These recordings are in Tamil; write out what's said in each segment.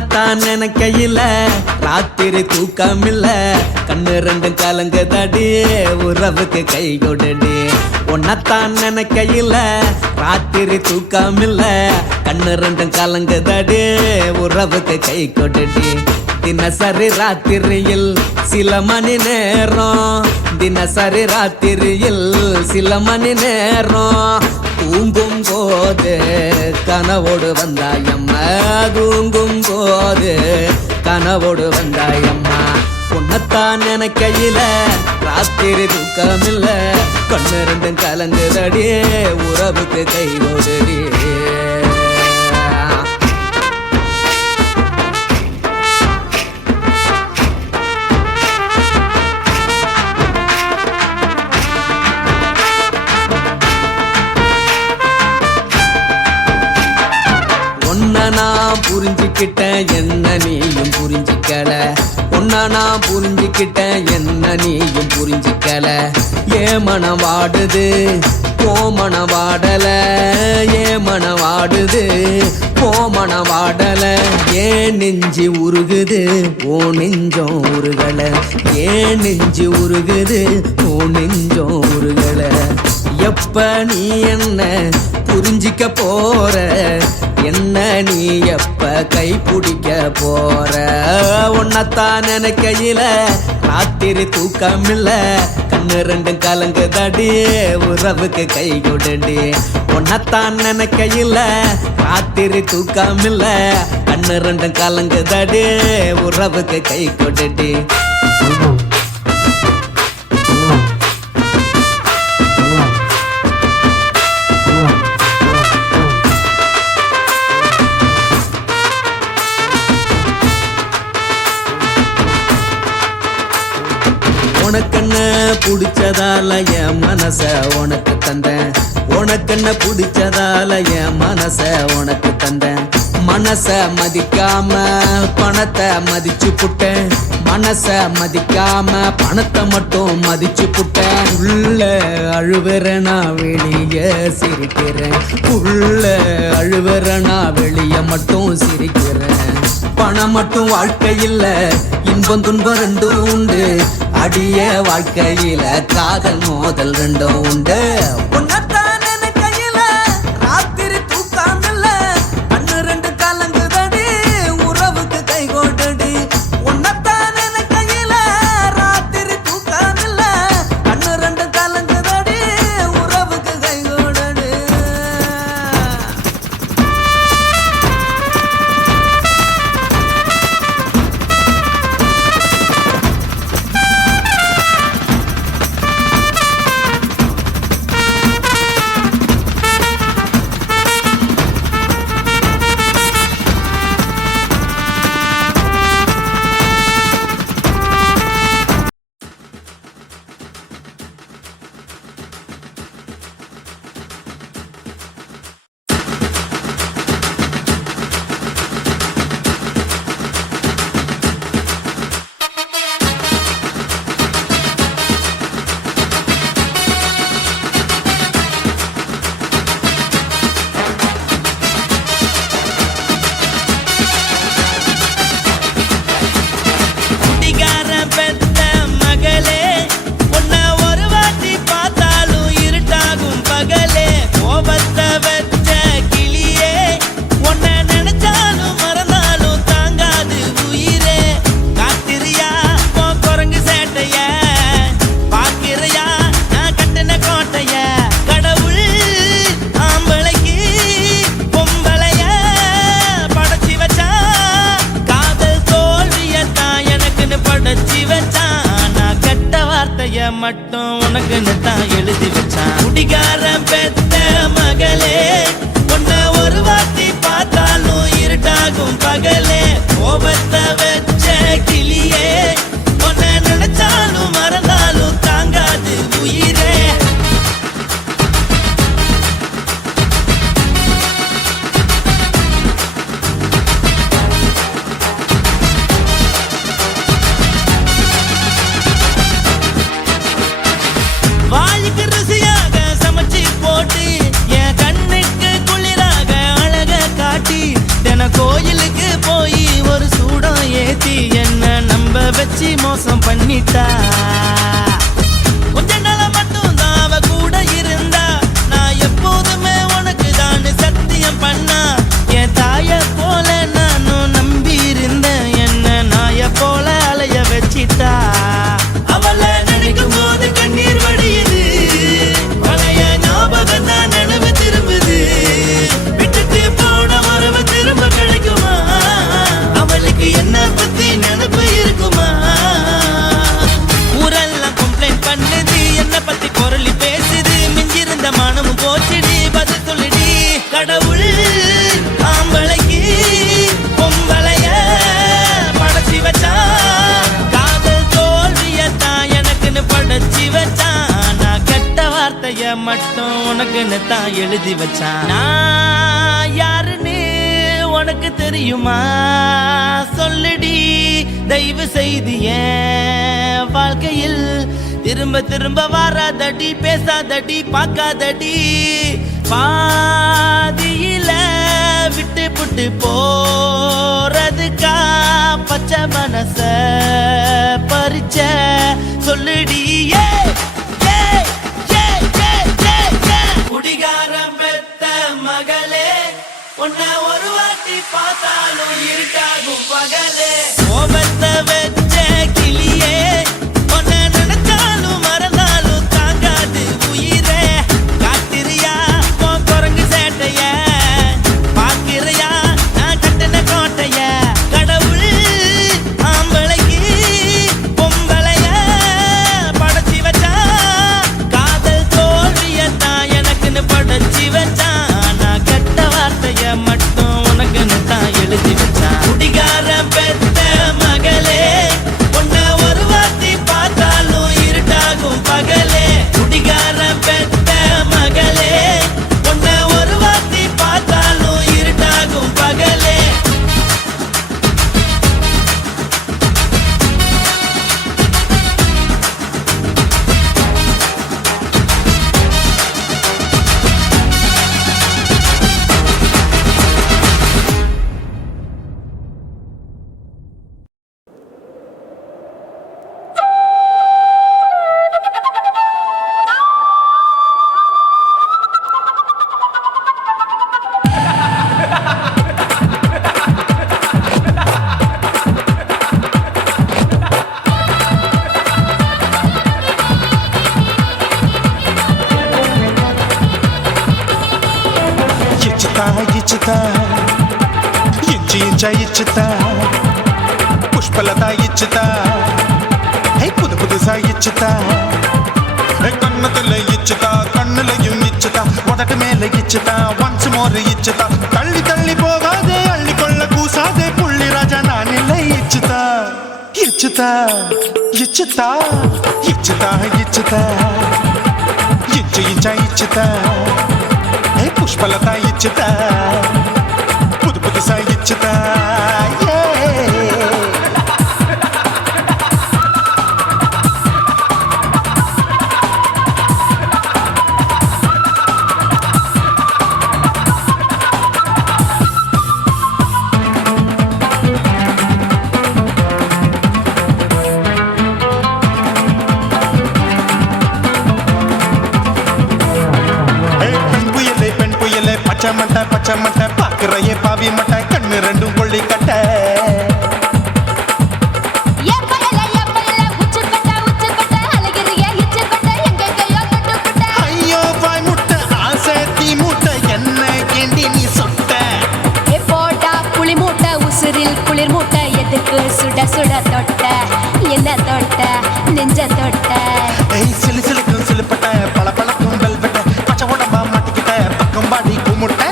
உன்னத்தான் நினைக்கையில ராத்திரி தூக்கமில்ல கண்ணு ரெண்டும் கலங்குதடி உறவுக்கு கை கொடுடி உன்னத்தான் நினைக்கையில ராத்திரி தூக்கமில்ல கண்ணு ரெண்டும் கலங்குதடி உறவுக்கு கை கொடுடி தினசரி ராத்திரியில் சில மணி நேரம் தினசரி ராத்திரியில் சில மணி நேரம் தூங்கும் போது கனவோடு வந்தாயம்மா தூங்கும் போது கனவோடு வந்தாயம்மா உன்னத்தான் நினைக்கையில ராத்திரி தூக்கமில்ல கண்ணு ரெண்டும் கலங்குதடி உறவுக்கு கை ஓடுடி நான் புரிஞ்சுக்கிட்டேன் என்ன நீயும் புரிஞ்சிக்கல உன்ன நான் புரிஞ்சுக்கிட்டேன் என்ன நீயும் புரிஞ்சிக்கல ஏன் மனம் வாடுது போ மனம் வாடல ஏன் மனம் வாடுது போ மனம் வாடல ஏன் நெஞ்சு உருகுது ஓ நெஞ்சம் உருகல ஏன் நெஞ்சு உருகுது ஓ நெஞ்சம் உருகல எப்ப நீ என்ன புரிஞ்சிக்க போற என்ன நீ எப்ப கை பிடிக்க போற உன்னத்தான் நினைக்கையில ராத்திரி தூக்கமில்ல கண்ணு ரெண்டும் கலங்குதடி உறவுக்கு கை கொடுடி உன்னத்தான் நினைக்கையில ராத்திரி தூக்கமில்ல கண்ணு ரெண்டும் கலங்குதடி உறவுக்கு கை கொடுடி உனக்கென்ன பிடிச்சதால என் மனச உனக்கு தந்தேன் உனக்கென்ன பிடிச்சதால என் மனச உனக்கு தந்தேன் மனச மதிக்காம பணத்தை மதிச்சு புட்டேன் மனச மதிக்காம பணத்தை மட்டும் மதிச்சு புட்டேன் உள்ள அழுவுறனா வெளிய சிரிக்கிறேன் உள்ள அழுவுறனா வெளிய மட்டும் சிரிக்கிறேன் பணம் மட்டும் வாழ்க்கையில் இன்பம் துன்பம் ரெண்டும் உண்டு அடிய வாழ்க்கையில காதல் மோதல் ரெண்டும் உண்டு உன்னத்தான் நினைக்கையில ராத்திரி தூக்கமில்ல கண்ணு ரெண்டு கலங்குதடி உறவுக்கு கை கொடுடி உன்னத்தான் நினைக்கையில ராத்திரி தூக்கமில்ல கண்ணு ரெண்டு கலங்குதடி உறவுக்கு கை கொடுடி மட்டும் உனக்குன்னு தான் எழுதி வச்சான் குடிகாரன் பெத்த மகளே உன்னை ஒரு வாட்டி பார்த்தாலும் இருட்டாகும் பகலே கோபத்தை வச்ச கிளியே உன்னை நினைச்சாலும் மறந்தாலும் தாங்காது உயிரே வாய்க்கு ருசியாக சமைச்சு போட்டு மட்டும் உனக்குன்னு தான் எழுதி வச்சான். நான் யாருன்னு உனக்கு தெரியுமா? சொல்லுடி தயவு செய்து என் வாழ்க்கையில் திரும்ப திரும்ப வராதடி, பேசாதடி, பார்க்காதடி. பாதியில விட்டு புட்டு போறதுக்கா பச்சை மனச பறிச்ச சொல்லுடி. குடிகாரம் பெத்த மகளே, உன்னை ஒரு வாட்டி பார்த்தாலும் இருட்டாகும் பகலே. கோபத்தை வச்ச கிளியே, உன்னை நினைச்சாலும் மறந்தாலும் தாங்காது உயிரே. காத்திரியா உன் குரங்கு சேட்டைய, பாக்கிறையா நான் கட்டின கோட்டைய. கடவுள் ஆம்பளைக்கு பொம்பளைய படைச்சி வச்சா, காதல் தோல்வியத்தான் எனக்குன்னு படைச்சி வச்சான். நான் கெட்ட வார்த்தைய மட்டும் உனக்குன்னு தான் எழுதி வச்சான். குடிகாரம் பெத்த மகளே, உன்னை ஒரு வாட்டி பார்த்தாலும் இருட்டாகும் பகலே. குடிகாரம் பெத்த மகளே, உன்னை ஒரு வாட்டி பார்த்தாலும் இருட்டாகும் பகலே. ఇచ్చుతా ఇచ్చుతా పుష్పలత ఇచ్చుతా புது புதுசா இச்சுதா கண்ணத்துல இச்சுதா கண்ணுலையும் இச்சுதா உதட்டு மேல இச்சுதா ஒன்ஸ் மோர் இச்சுதா தள்ளி தள்ளி போகாதே அள்ளி கொள்ள கூசாதே புள்ளி ராஜா நான் இல்லை இச்சுதா இச்சுதா இச்சுதா இச்சுதா இச்சுதா இச்சா இச்சுதா పుష్పలత ఇచ్చుతా పుదు పుదుసా ఇచ్చుతా பச்சை மட்டை பாக்குறையே பாவி மட்டை கண்ணு ரெண்டும் கொள்ளி கட்ட. ஐயோ வாய் முட்டை ஆசை தீ மூட்டை என்ன கேண்டி நீ சொட்ட. போட்டா புளி மூட்டை உசுரில் குளிர் மூட்டை எதுக்கு சுட சுட தொட்ட என்ன தொட்ட நெஞ்ச தொட்ட. சிலு சிலுக்கும் சிலுப்பட்ட பல பழக்கும் வெல்வெட்ட பச்சை உடம்பா மாட்டிக்கிட்ட பக்கம் பாடி குமுட்ட.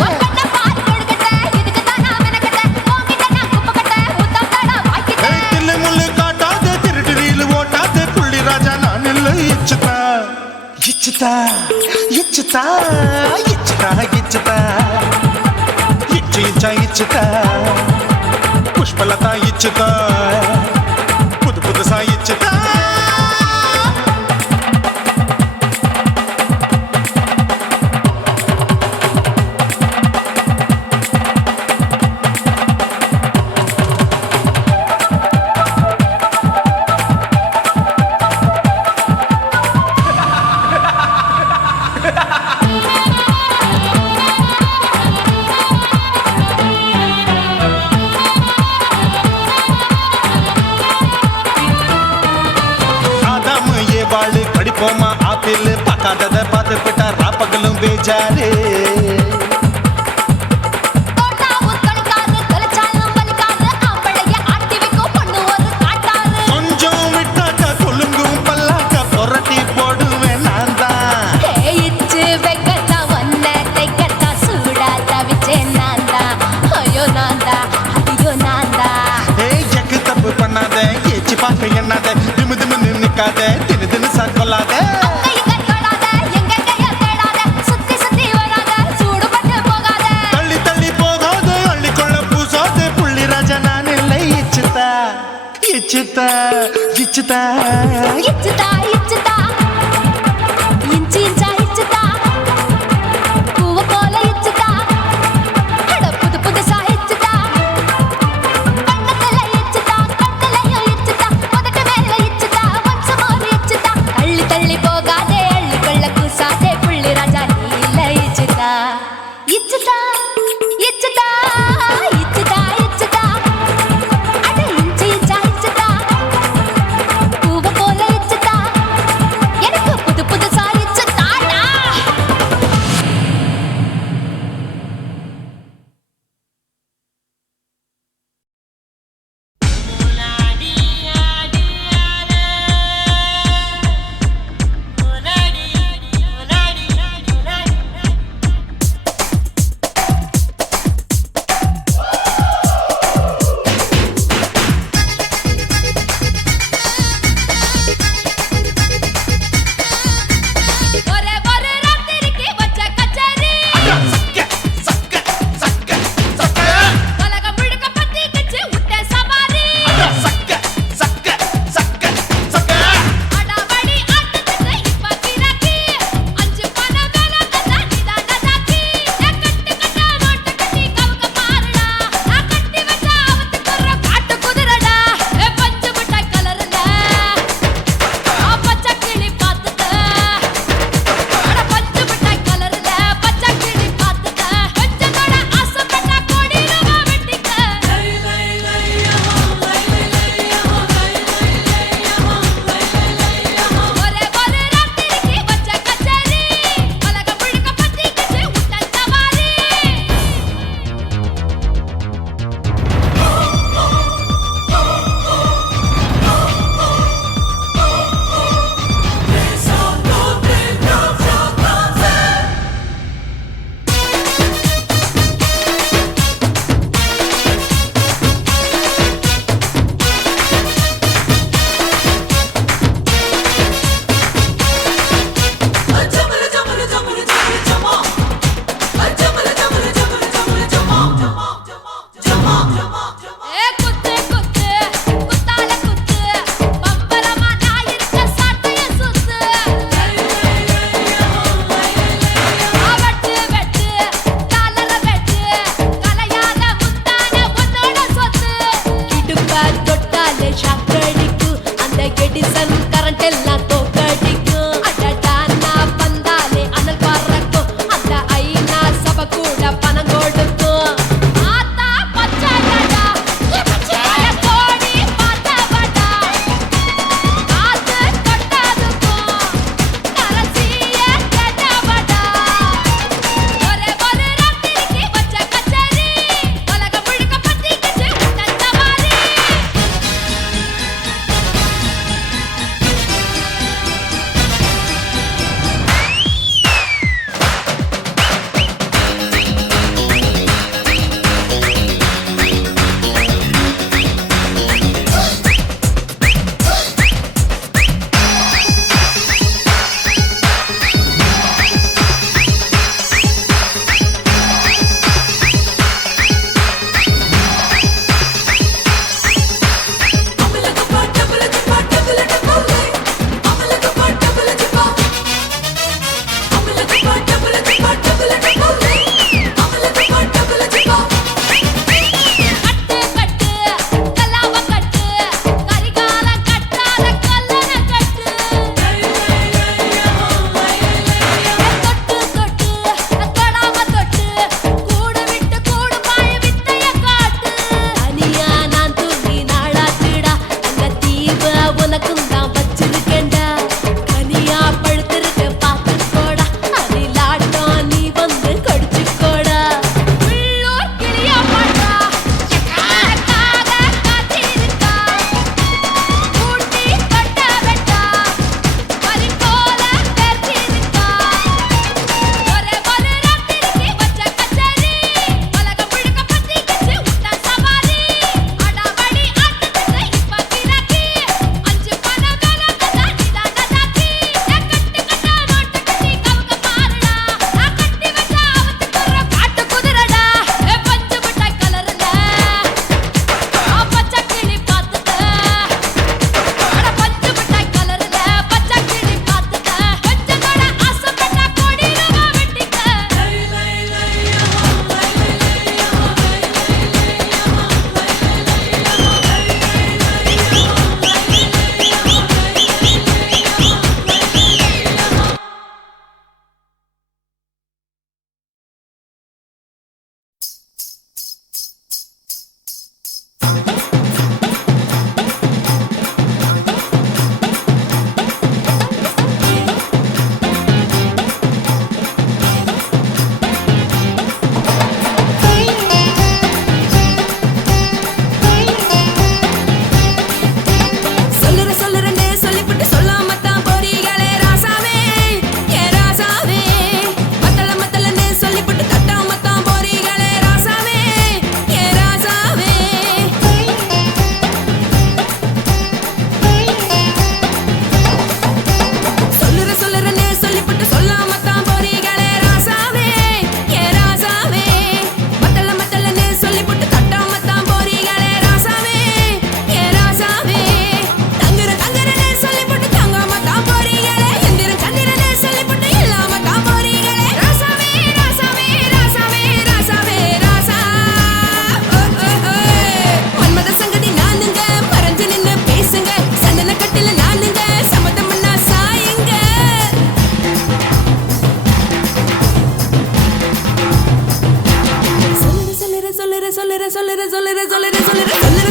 ఇచ్చుతా ఇచ్చుతా ఇచ్చుతా ఇచ్చుతా ఇచ్చి ఇచ్చుతా పుష్పలత ఇచ్చుతా పుదు పుదుసా ఇచ్చుతా. படிப்போமா ஆப்பிள் பார்க்காதத பார்த்து விட்டா ராப்பகலும் பேஜாரு. கொஞ்சம் விட்டாக்க கொழுங்கும் பல்லாக்க புரட்டி போடுவேன் நான் தான். வைக்கத்தான் வந்த தைக்கத்தான் சூடா தவிச்சேன் நான் தான். ஐயோ நான் தான் ஐயோ நான் தான். எக்கு தப்பு பண்ணாத ஏச்சி பார்க்க எண்ணாத திமு திமு நிக்காத தினு தினு சாக்கொள்ளாத. கொல்லாத எங்க கைய தேடாத இச்சுதா இச்சுதா இச்சுதா இஞ்சி இஞ்சா இச்சுதா பூவ போல இச்சுதா அட புது புதுசா இச்சுதா கண்ணத்துல இச்சுதா கண்ணலையும் இச்சுதா உதட்டு மேல இச்சுதா வம்சமோர் இச்சுதா தள்ளி தள்ளி போகாதே அள்ளி கொள்ள கூசாதே புள்ளி ராஜா நீல இச்சுதா இச்சுதா இச்சுதா இச்சுதா இச்சுதா அட இஞ்சி இஞ்சா இச்சுதா பூவ போல இச்சுதா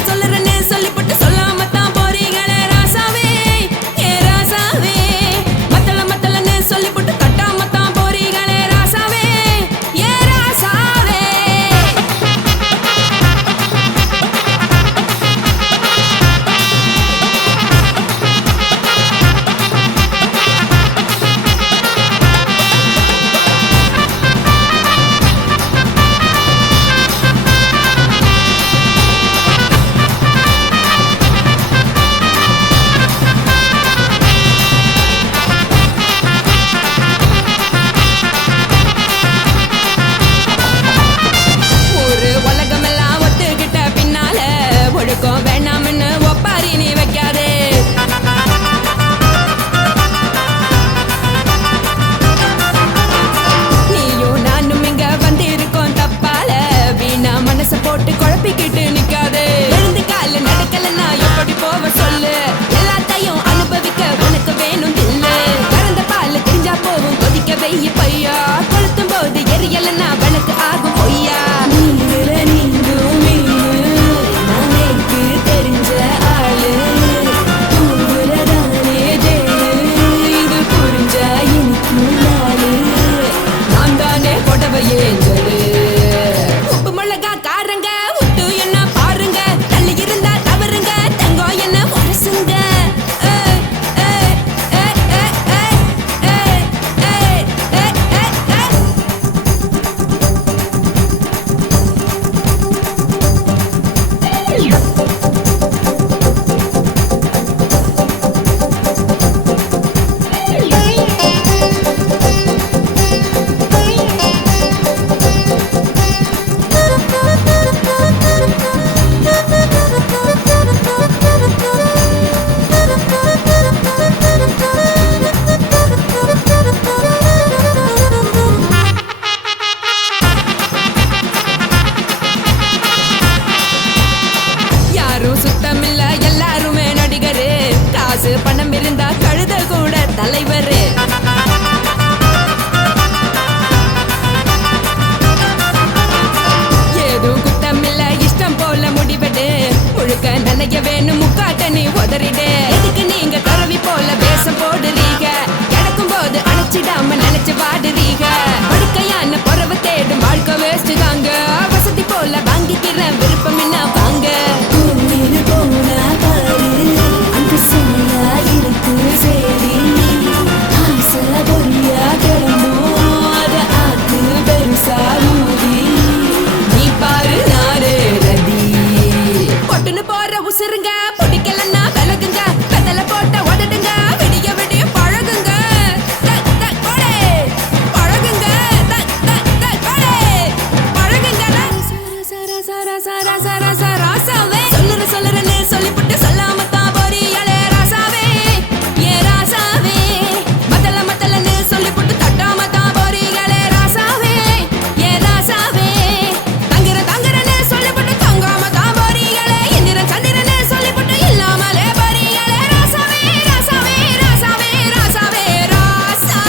சொல்லுறேன்னு சொல்லிப்பட்டு சொல்லாம தான் போறீங்களே ராசாவே ஏ ராசாவே மத்தலன்னு சொல்லிப்பட்டு கட்டாம தான் போறீங்களே ராசாவே ஏ ராசாவே வேணாம்னு ஒப்பாரி நீ வைக்காதே நீயும் நானும் இங்க வந்திருக்கோம் தப்பால வீணா மனச போட்டு குழப்பிக்கிட்டு நிக்காதே எழுந்து கால நடக்கலன்னா எப்படி போவ சொல்லு எல்லாத்தையும் அனுபவிக்க உனக்கு வேணும் தில்லு கறந்த பால் தெரிஞ்சா போவும் கொதிக்க வெய்ய பையா கொளுத்தும் போது எரியலன்னா வழக்கு ஆகும் பொய்யா உப்பு மிளகா காரங்க உட்டு என்ன பாருங்க தள்ளி இருந்தா தவறுங்க தங்கம் என்ன வரசுங்க சுத்தமில்ல எல்லாருமே நடிகரு காசு பணம் இருந்தா கழுத கூட தலைவரு ஏதும் குத்தமில்ல இஷ்டம் போல முடிவெடு முழுக்க நனைய வேணும் முக்காட்ட நீ உதறிடு எதுக்கு நீங்க கரவி போல வேஷம் போடுறீங்க கிடக்கும் போது அணைச்சிடாம நினைச்சு வாடுறீங்க படுக்கையான பொறவை தேடும் வாழ்க்கை வேஸ்ட் தாங்க வசதி போல வாங்கிக்கிற விருப்பம் என்ன வாங்க உசுருங்க பிடிக்கலன்னா விலகுங்க பெதல போட்ட உதடுங்க விடிய விடிய பழகுங்க பழகுங்க ராசாவே சொல்லுறேன்னு சொல்லிவிட்டு சொல்லாம தான் போறியாளே ராசாவே ஏ ராசாவே மத்தலன்னு சொல்லிவிட்டு தட்டாம தான் போறீங்களே ராசாவே ஏ ராசாவே தங்குறேன்னு சொல்லிவிட்டு தங்காம தான் போறீங்களே இந்திரன் சந்திரன்னு சொல்லிவிட்டு இல்லாமலே போறீங்களே ராசாவே ராசாவே ராசாவே ராசாவே ராசா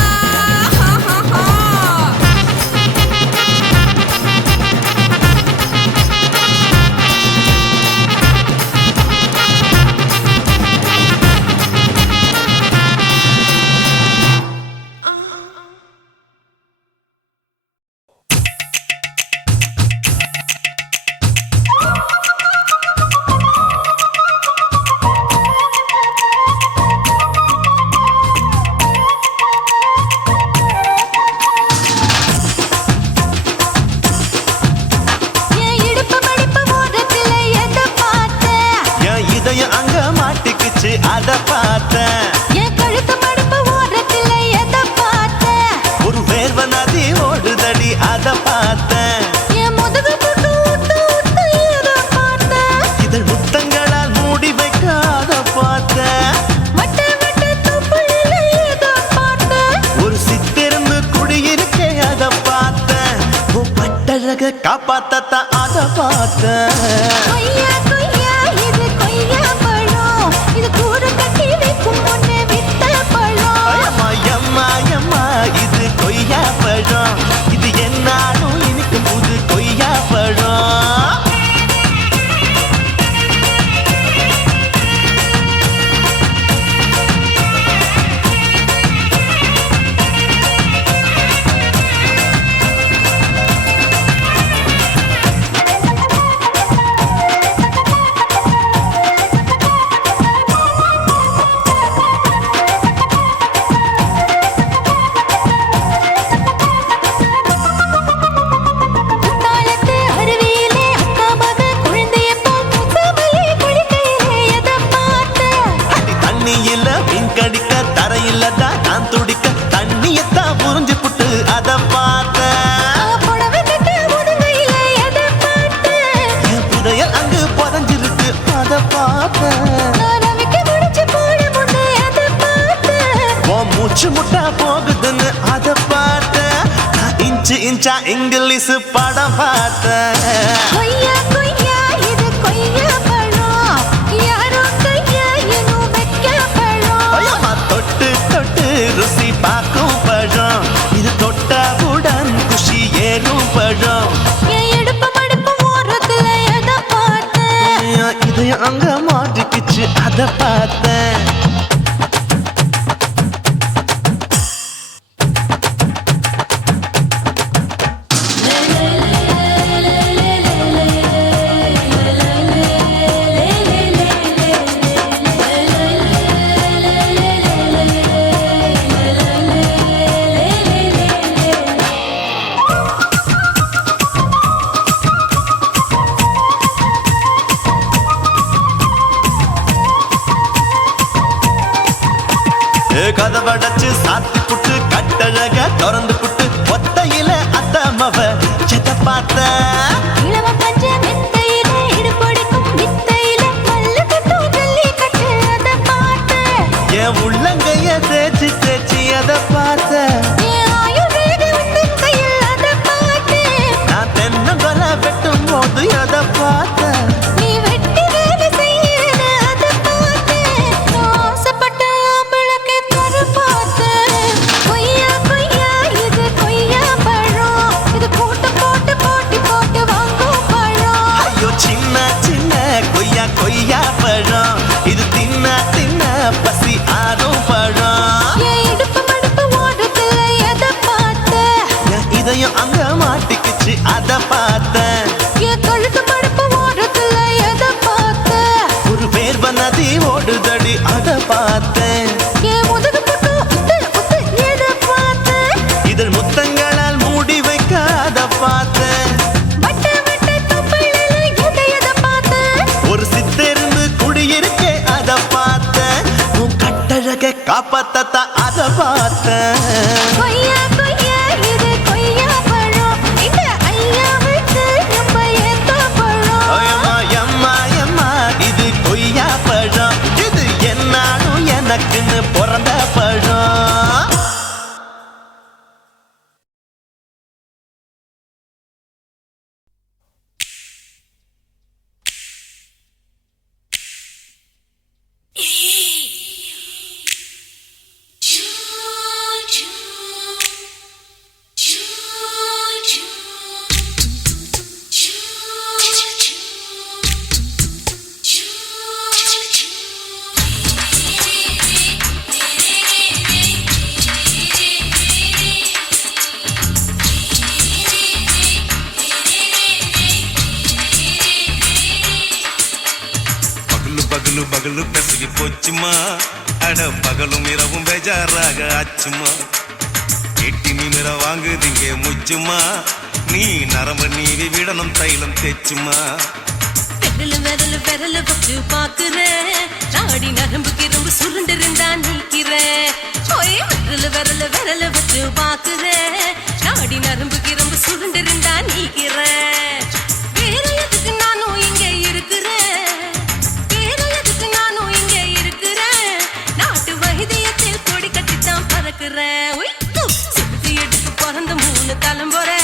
அத பார்த்தேன் என் கழுத்து மடுப்பு ஓரத்துல எதை பார்த்தேன் ஒரு வேர்வ நதி ஓடுதடி அத பார்த்தேன் என் முதுகு புட்டு ஊட்டு ஊட்டு எதை பார்த்தேன் இதழ் முத்தங்களால் மூடி வைக்க அத பார்த்தேன் வட்ட தொப்புளில எதை பார்த்தேன் ஒரு சித்திரந்து குடியிருக்கே அத பார்த்தேன் உன் பட்டழக காப்பாத்தத்தான் அத பார்த்தேன் கொய்யா கொய்யா இது கொய்யா பழம் இது கூட கட்டி வைக்கும் முன்னே வித்த பழம் அம்மா அம்மா அம்மா இது கொய்யா பழம் இது என்னாலும் எனக்கு புது கொய்யா பழம் இன்ச்சா இங்கிலீஷ் படம் பார்த்தேன். கொய்யா கொய்யா இது கொய்யா பழம், யாரோ கையா இன்னும் வைக்க பழம். ஐயம்மா, தொட்டு தொட்டு ருசி பார்க்கும் பழம், இது தொட்டவுடன் குஷி ஏறும் பழம். என் இடுப்பு மடுப்பு ஓரத்துல எதை பார்த்தேன், இது அங்க மாட்டிக்கிச்சு அத பார்த்தேன். கதவடைச்சு சாத்தி புட்டு கட்டழக திறந்து புட்டு ஒத்தையில அத்தமவ செத்த பார்த்த. இளவ பஞ்ச மெத்தையில இடுப்பொடிக்கும் வித்தையில மல்லு கட்டும் ஜல்லி கட்டு அதை பார்த்தேன். என் உள்ளங்கைய தேய்ச்சி தேய்ச்சி அத பார்த்த. என் ஆயுர்வேத உந்தன் கையில் அதை பார்த்தேன். நான் தென்னங்கொலை வெட்டும் போது அத பார்த்த. நீ வெட்டி வேலை செய்யறது அதை பார்த்தேன். நான் ஆசைப்பட்ட ஆம்பளுக்கு தர பார்த்தேன். கொய்யா கொய்யா இது கொய்யா பழம், இது போட்டு போட்டு போட்டி போட்டு வாங்கும் பழம். ஐயோ சின்ன சின்ன கொய்யா கொய்யா பழம், இது தின்ன தின்ன பசி ஆறும் பழம். என் இடுப்பு மடுப்பு ஓரத்துல எதை பார்த்தேன், என் இதயம் அங்க மாட்டிக்கிச்சு அத பார்த்தேன். என் கழுத்து மடுப்பு ஓரத்துல எதை பார்த்தேன், ஒரு வேர்வ நதி ஓடுதடி அத பார்த்தேன். என் முதுகு பட்டு உத்து உத்து எதை பார்த்தேன், இதழ் முத்தங்களால் மூடி வைக்க அத பார்த்தேன். வட்ட வட்ட தொப்பையில எதை பார்த்தேன், ஒரு சித்தெரும்பு குடியிருக்கே அத பார்த்தேன். உன் கட்டழக காப்பாத்தத்தா அத பார்த்தேன். கொய்யா கொய்யா இது கொய்யா பழம், இந்த ஐயாவுக்கு நம்ம ஏத்த பழம். ஐயம்மா எம்மா எம்மா இது கொய்யா பழம், இது என்னாலும் எனக்குன்னு பிறந்த பழம். பகலு பகலு பெசகி போச்சுமா, அட பகலும் இரவும் பேஜாராக ஆச்சுமா. எட்டி நிமிர வாங்குதிங்க முச்சுமா, நீ நரம்பு நீவி விடணும் தைலம் தேச்சுமா. விரல் விரல் விரல் வச்சு பாக்குறேன், நாடி நரம்பு கிரம்பு சுருண்டு இருந்தா நீக்கிறேன். விரல் விரல் விரல் வச்சு பாக்குறேன், நாடி நரம்பு கிரம்பு சுருண்டு இருந்தா நீக்கிறேன். வேற எதுக்கு நானும் இங்க இருக்கிறேன், வேற எதுக்கு நானும் இங்க இருக்கிறேன். நாட்டு வைத்தியத்தில் கொடி கட்டித்தான் பறக்கிறேன். சுத்தி எடுத்து பிறந்த 3 தலைமுறை,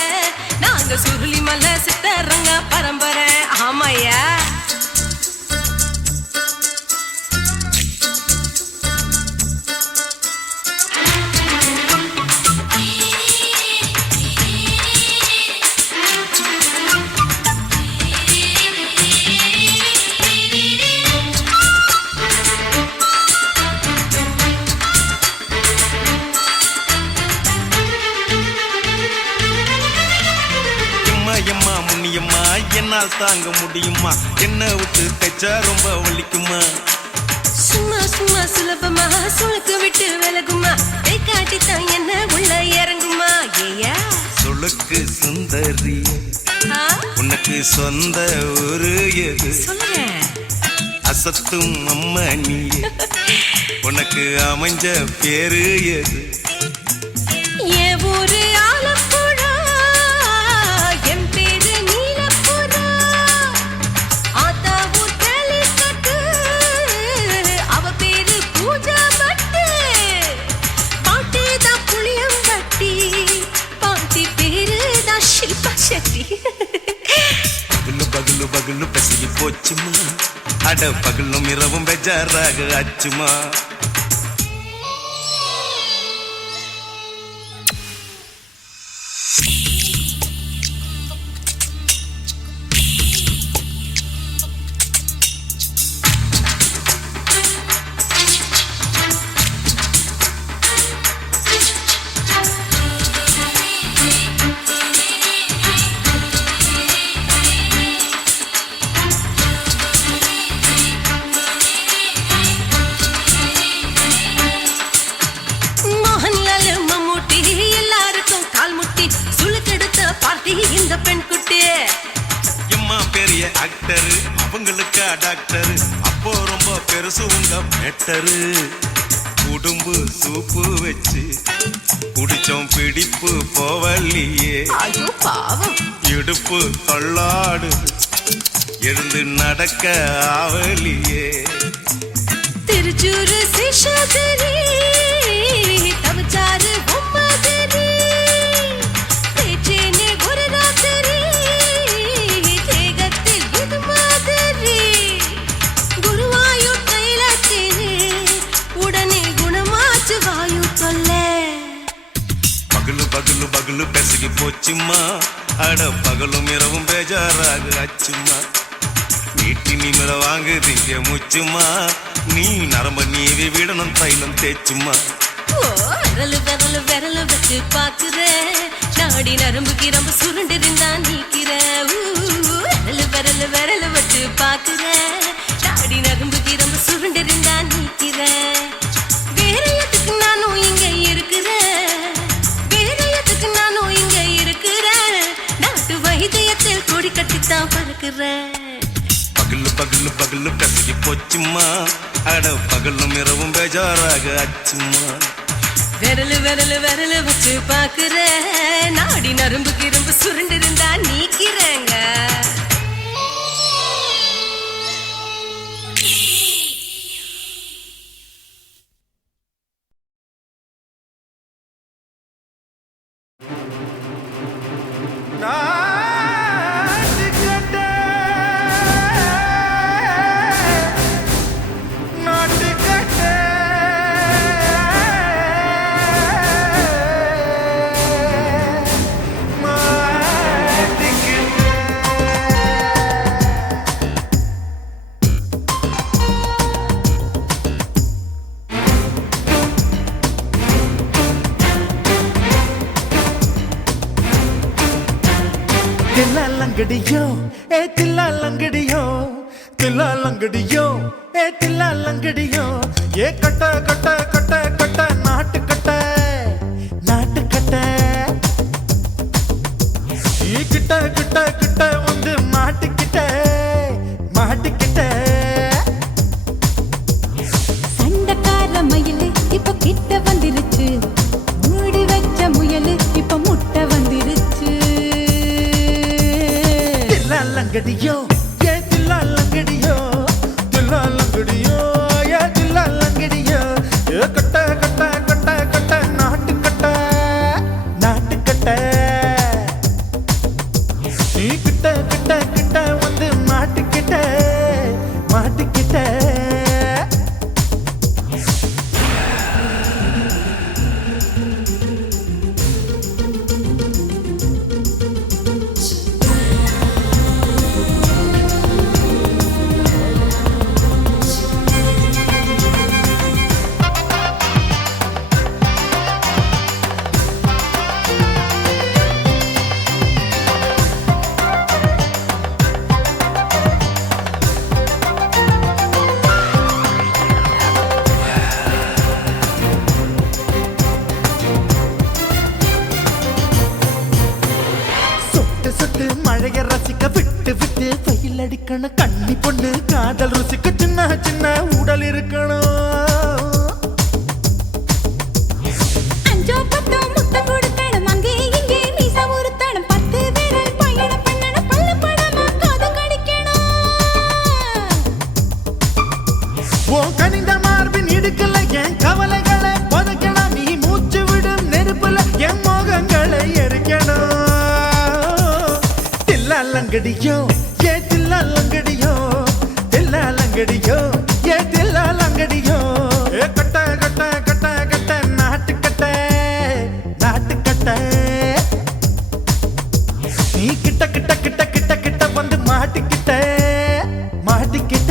நாங்க சுருளி மலை சித்தரங்க பரம்பரை. ஆமாய்யா, எம்மா முன்னியம்மா என்னால் தாங்க முடியுமா, என்ன விட்டு தைச்சா ரொம்ப வலிக்குமா. சும்மா சும்மா சுலபமா சுளுக்கு விட்டு விலகுமா, கை காட்டித்தான் என்ன உள்ள இறங்குமா. ஏயா சொலுக்கு சுந்தரி உனக்கு சொந்த ஊரு எது, சொல்லுங்க. அசத்தும் அம்மா நீ, உனக்கு அமைஞ்ச பேரு எது. என் ஊரு ஆலப்புழா, என் பேரு நீலப்புறா. ஆத்தா ஊர் கேலிக்கட்டு, அவ பேரு பூஜா பட்டு. பாட்டி தான் புளியம்பட்டி, பாட்டி பேரு போச்சுமா அட பகலும் இரவும் பெஜாராக ஆச்சுமா இந்த பெண் குட்டி எம்மா பெரிய ஆக்டர் அவங்களுக்கா டாக்டர் அப்போ ரொம்ப பெருசு உங்க மேட்டரு உடும்பு சூப்பு வச்சு குடிச்சோம் பிடிப்பு போவல்லையே ஐயோ பாவம் இடுப்பு தள்ளாடு எழுந்து நடக்க ஆவலியே திருச்சூரு சேஷாதிரி தவச்சாரு பொம்மதிரி தேச்சேனே ஒரு ராத்திரி தேகத்தில் இது மாதிரி குருவாயூர் தைலத்தினே உடனே குணமாச்சு வாயு தொல்லை பகலு பகலு பகலு பெசகி போச்சுமா அட பகலும் இரவும் பேஜாராக ஆச்சுமா நீட்டி நிமிர வாங்குதீங்க முச்சுமா நீ நரம்ப நீவி விடணும் தைலம் தேச்சுமா விரலு விரலு விரலு வச்சு பாக்குறேன் நாடி நரம்பு கிரம்பு சுருண்டு இருந்தா நீக்கிறேன் விரலு விரலு விரலு வச்சு பாக்குறேன் நாடி நரம்பு கிரம்பு சுருண்டு இருந்தா நீக்கிறேன் வேற எதுக்கு நானும் இங்க இருக்கிறேன் வேற எதுக்கு நானும் இங்க இருக்கிறேன் நாட்டு வைத்தியத்தில் கொடி கட்டித்தான் பறக்கிறேன் பகலு பகலு பகலு பெசகி போச்சுமா அட பகலும் இரவும் பேஜாராக ஆச்சுமா விரலு விரலு விரலு வச்சு பாக்குறேன் நாடி நரம்பு கிரம்பு சுருண்டு இருந்தா நீக்கிறேங்க தில்லாலங்கடியோ ஏ தில்லாலங்கடியோ தில்லாலங்கடியோ ஏ தில்லாலங்கடியோ ஏ கட்ட கட்ட கட்ட கட்ட நாட்டு கட்ட நாட்டு கட்ட நீ கிட்ட கிட்ட கிட்ட வந்து மாட்டிக்கிட்ட மாட்டிக்கிட்ட சண்டக்கார மயிலு இப்ப கிட்ட வந்துருச்சு மூடி வச்ச முயலு இப்ப முட்டை வந்துருச்சு தில்லாலங்கடியோ ஏ தில்லாலங்கடியோ தில்லாலங்கடியோ ஏ தில்லாலங்கடியோ ஏ கட்ட கட்ட கட்ட கட்ட நாட்டு கட்ட நாட்டு கட்ட நீ கிட்ட கிட்ட கிட்ட வந்து மாட்டிக்கிட்ட மாட்டிக்கிட்ட மழைய ரசிக்க விட்டு விட்டு வெயில் அடிக்கணும் கண்ணி பொண்ணு காதல் ருசிக்க சின்ன சின்ன உடல் இருக்கணும் அஞ்சோ பத்தோ முட்டை கொடுக்கணும் அங்கே இங்கே மீச உருத்தணும் 10 விரல் பயணம் பண்ணணும் பல்ல படமா காது கடிக்கணும் ஓ கனிந்த மார்பின் இடுக்கல என் கவலைகளை பதக்கணும் நீ மூச்சு விடும் நெருப்புல என் மோகங்களை எரிக்கணும் தில்லாலங்கடியோ ஏ தில்லாலங்கடியோ லங்கடியோ ஏ தில்லா லங்கடியோ ஏ கட்ட கட்ட கட்ட கட்ட நாட்டு கட்ட நாட்டு கட்ட நீ கிட்ட கிட்ட கிட்ட கிட்ட கிட்ட வந்து மாட்டிக்கிட்ட மாட்டிக்கிட்ட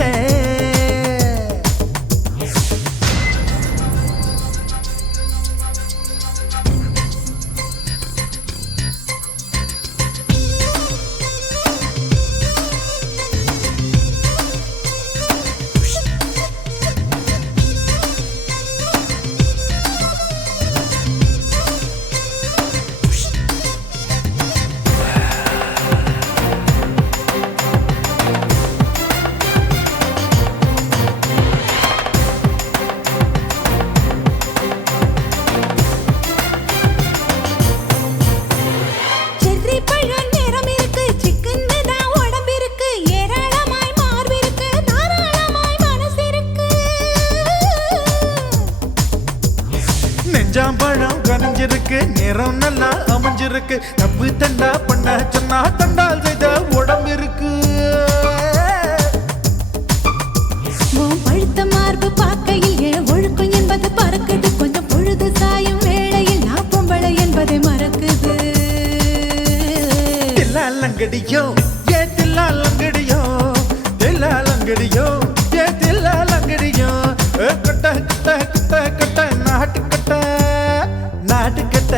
செர்ரி பழம் நிறம் இருக்கு சிக்கன்னு தான் உடம்பிருக்கு ஏராளமாய் மார்பிருக்கு தாராளமாய் மனசு இருக்கு நெஞ்சாம்பழம் கனிஞ்சிருக்கு நிறம் நல்லா அமைஞ்சிருக்கு தப்பு தண்டா பண்ண சொன்னா தண்டால் செய்த உடம்பு இருக்கு உன் பழுத்த மார்பு பார்க்கையில் என் ஒழுக்கம் என்பது பறக்குது கொஞ்சம் பொழுது சாயும் வேளையில் நான் பொம்பளை என்பதை மறக்குது தில்லா லங்கடியோ ஏ தில்லா லங்கடியோ தில்லா லங்கடியோ ஏ தில்லா லங்கடியோ கட்ட கட்ட கட்ட கட்ட நாட்டு கட்ட நாட்டு கட்ட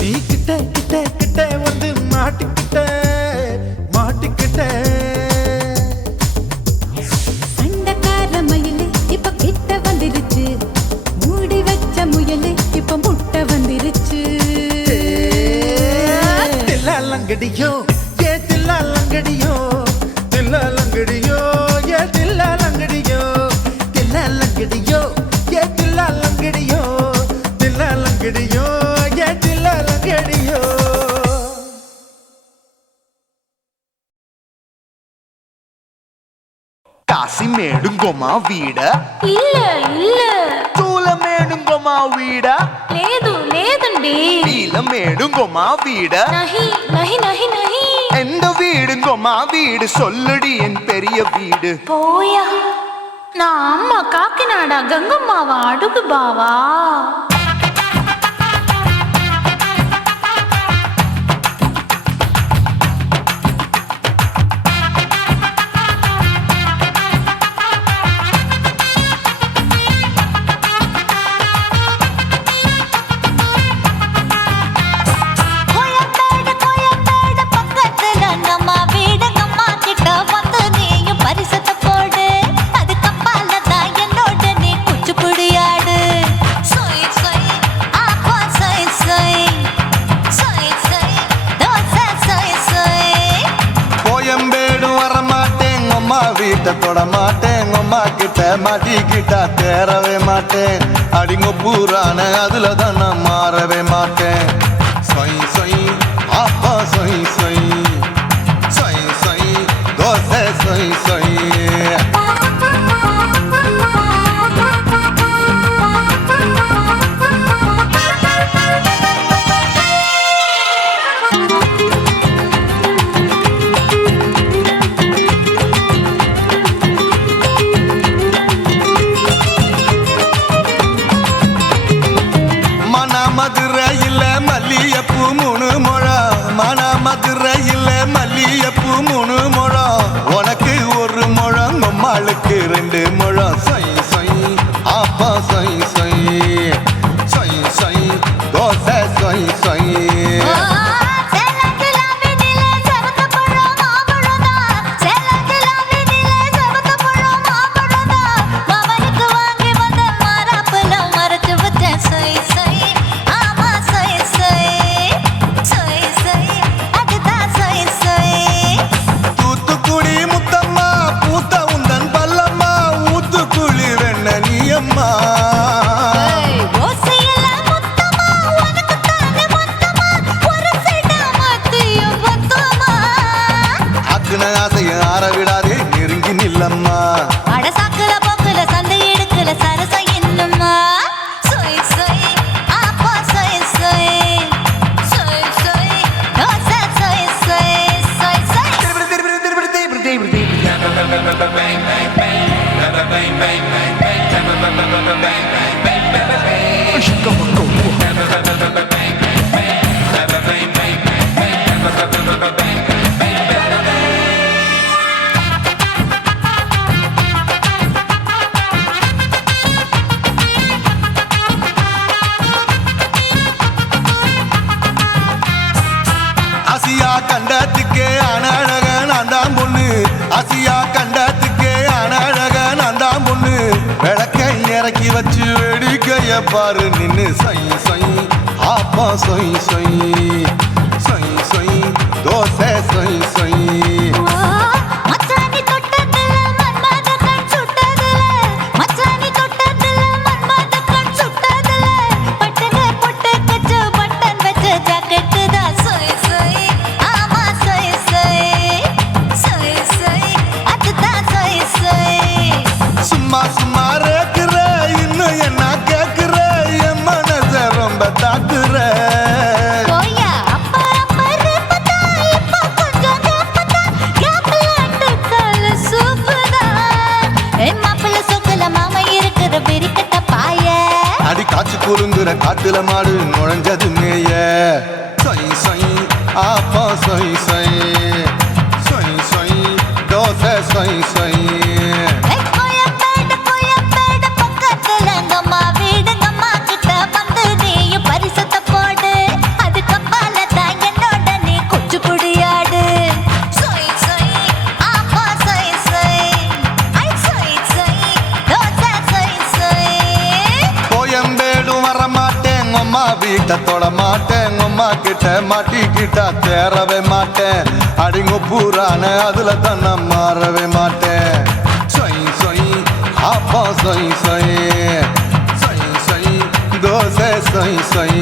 நீ கிட்ட கிட்ட கிட்ட வந்து மாட்டிக்கிட்ட மாட்டிக்கிட்ட சண்டைக்கார மயிலு இப்ப கிட்ட வந்துருச்சு மூடி வச்ச முயலு இப்ப முட்டை வந்துருச்சு தில்லா லங்கடியோ ஏ தில்லா லங்கடியோ தில்லா லங்கடியோ ஏ தில்லா லங்கடியோ தில்லா லங்கடியோ ஏ தில்லா லங்கடியோ தில்லா லங்கடியோ ஏ தில்லா லங்கடியோ కాశీమేడుంగొమా వీడ இல்ல இல்ல తూలమేడుంగొమా వీడ లేదు లేదండి నీలమేడుంగొమా వీడ நஹி நஹி நஹி நஹி எந்த வீடுங்கொமா வீடு சொல்லுடி என் பெரிய வீடு போயா நான் அம்மா காக்கிநாடா கங்கம்மாவா அடுகு பாவா கோயம்பேடு பக்கத்துல நம்ம வீடு அம்மா கிட்ட வந்து நீயும் பரிசத்தை போடு அது கப்பால தான் என்னோட நீ குச்சிப்புடியாடு சொய் சொய் ஆப்பா சொய் சொய் சொய் சொய் தோசை சொய் சொய் கோயம்பேடு வரமாட்டேன் அம்மா வீட்டை தொட மாட்டேன் அம்மா கிட்ட மாட்டிக்கிட்டா தேரவே மாட்டேன் அடிங்க பூரான அதுல தான் நான் மாறவே மாட்டேன் சொய் சொய் அப்பா சொய் சொய் சொய் சொய் தோசை சொய் சொய் மதுரையில் மல்லியப்பூ 3 முழம் மதுரையில் மல்லியப்பூ 3 முழம் உனக்கு 1 முழம் அம்மா ஆசியா கண்டத்துக்கே அனழக நான் தான் பொண்ணு ஆசியா கண்டத்துக்கே அனழக நான் தான் பொண்ணு விளக்கை இறக்கி வச்சு வேடிக்கைய பாரு நின்னு சொய் சொய் ஆப்பா சொய் சொய் சொய் சொய் தோசை சொய் சொய் மச்சானி தொட்டதுல மன்மத கண் சுட்டதுல மச்சானி தொட்டதுல மன்மத கண் சுட்டதுல பட்டங்க பொட்டு கச்சு பட்டன் வச்ச ஜாக்கெட்டு தான் சொய் சொய் ஆமா சொய் சொய் சொய் சொய் அதுதான் சொய் சொய் சும்மா சும்மா ரேக்குற இன்னும் என்ன கேக்குற என் மனச ரொம்ப தாக்குற போயா அப்பா அப்பா ரேப்பதா இப்போ கொஞ்சம் கேப்பதா கேப்ல அண்டு கால சூப்பதா மாப்பிள்ள சொக்கல மாமா இருக்கிற வெறிக்கட்ட பாய அடி காய்ச்சி குறுங்குற காட்டுல மாடு நுழைஞ்சது மேய சொய் சொய் ஆப்பா சொய் சொய் சொய் சொய் தோசை சொய் சொய் கோயம்பேடு பக்கத்துல எங்கம்மா வீடு அம்மா கிட்ட வந்து நீயும் பரிசத்தை போடு அது கப்பால தான் என்னோட நீ குச்சி புடியாடு சொய் சொய் ஆப்பா சொய் சொய் ஐ சொய் சொய் தோசை சொய் சொய் கோயம்பேடும் வர மாட்டேன் அம்மா வீட்டை தொட மாட்டேன் அம்மா கிட்ட மாட்டிக்கிட்டா தேரவே மாட்டேன் அடிங்க பூரான அதுல தான் நான் மாறவே மாட்டேன் சொய் சொய் ஆப்பா சொய் சொய் சொய் சொய் தோசை சொய் சொய்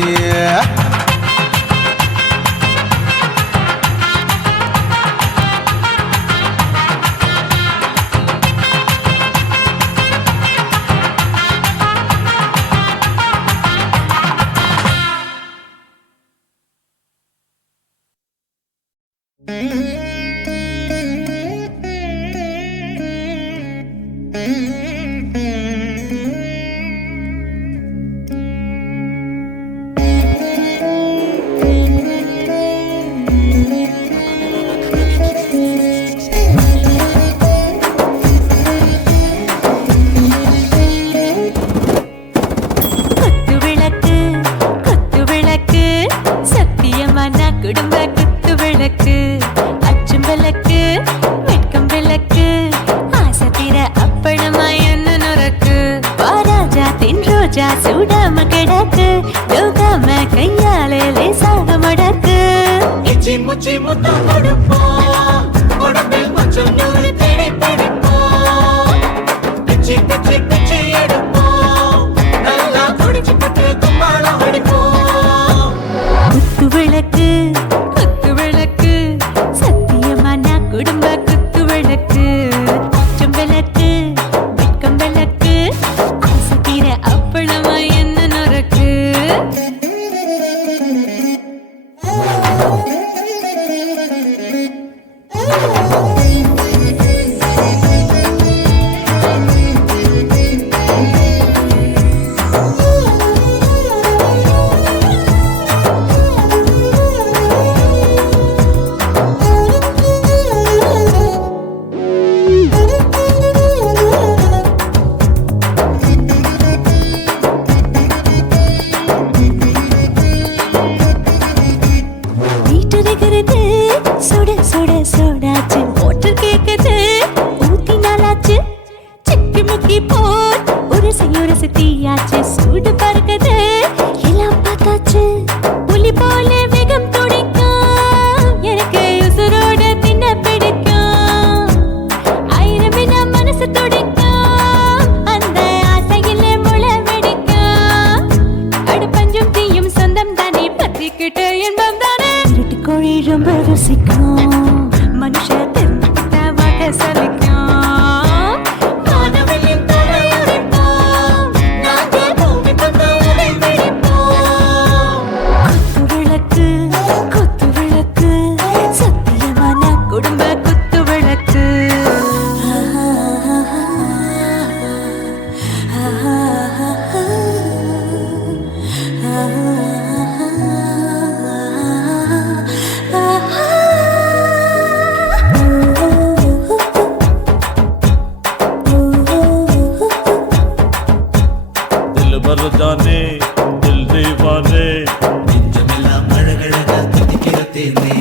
குத்து விளக்கு சத்தியமான குடும்ப குத்து விளக்கு அச்சும் விளக்கு வெட்கம் விளக்கு ஆசை தீர அப்பளமா என்ன நுறக்கு வாராஜா தின் ரோஜா சூடாம கிடக்கு யோகாம கையாலே லேசாக மடக்கு இச்சி முச்சி முத்தம் கொடுப்போம் உடம்பில் கொஞ்சம் நூறு தேடி பிடிப்போம் பிச்சி பிச்சி பிச்சி எடுப்போம் நல்லா குடிச்சு பட்டு கும்பாளம் அடிப்போம் குத்து விளக்கு சத்தியமான குடும்ப குத்து விளக்கு அச்சும் விளக்கு வெட்கம் விளக்கு ஆசை தீர அப்பளமா என்ன நுறக்கு வீட்டுகிறது சுட சுட சூடாச்சு மோட்டர் கேக்குது ஊத்தி நாளாச்சு சிக்கி முக்கி போல் உரசி தீயாச்சு சூடு பறக்குது எல்லாம் பார்த்தாச்சு புலி போல வேகம் துடிக்கும் எனக்கு உசுரோட தின்ன பிடிக்கும் ஆயிரம் வினா மனசு துடிக்கும் அந்த ஆசையிலே முளை வெடிக்கும் அடுப்பஞ்சும் தீயும் சொந்தம் தானே பத்திக்கிட்டு இன்பம் தானே இருட்டு கோழி ரொம்ப ருசிக்கும் மனுஷ தெரிஞ்சுக்கிட்ட வாக்க சலிக்கும் வானவெளியின் தலை உடைப்போம் நாங்கள் பூமி பந்த உடை வெடிப்போம் குத்து விளக்கு சத்தியமான குடும்ப குத்து விளக்கு दिल भर जाने दिल दीवाने நெஞ்சமெல்லாம் அழகழகா தித்திக்கிற தேனே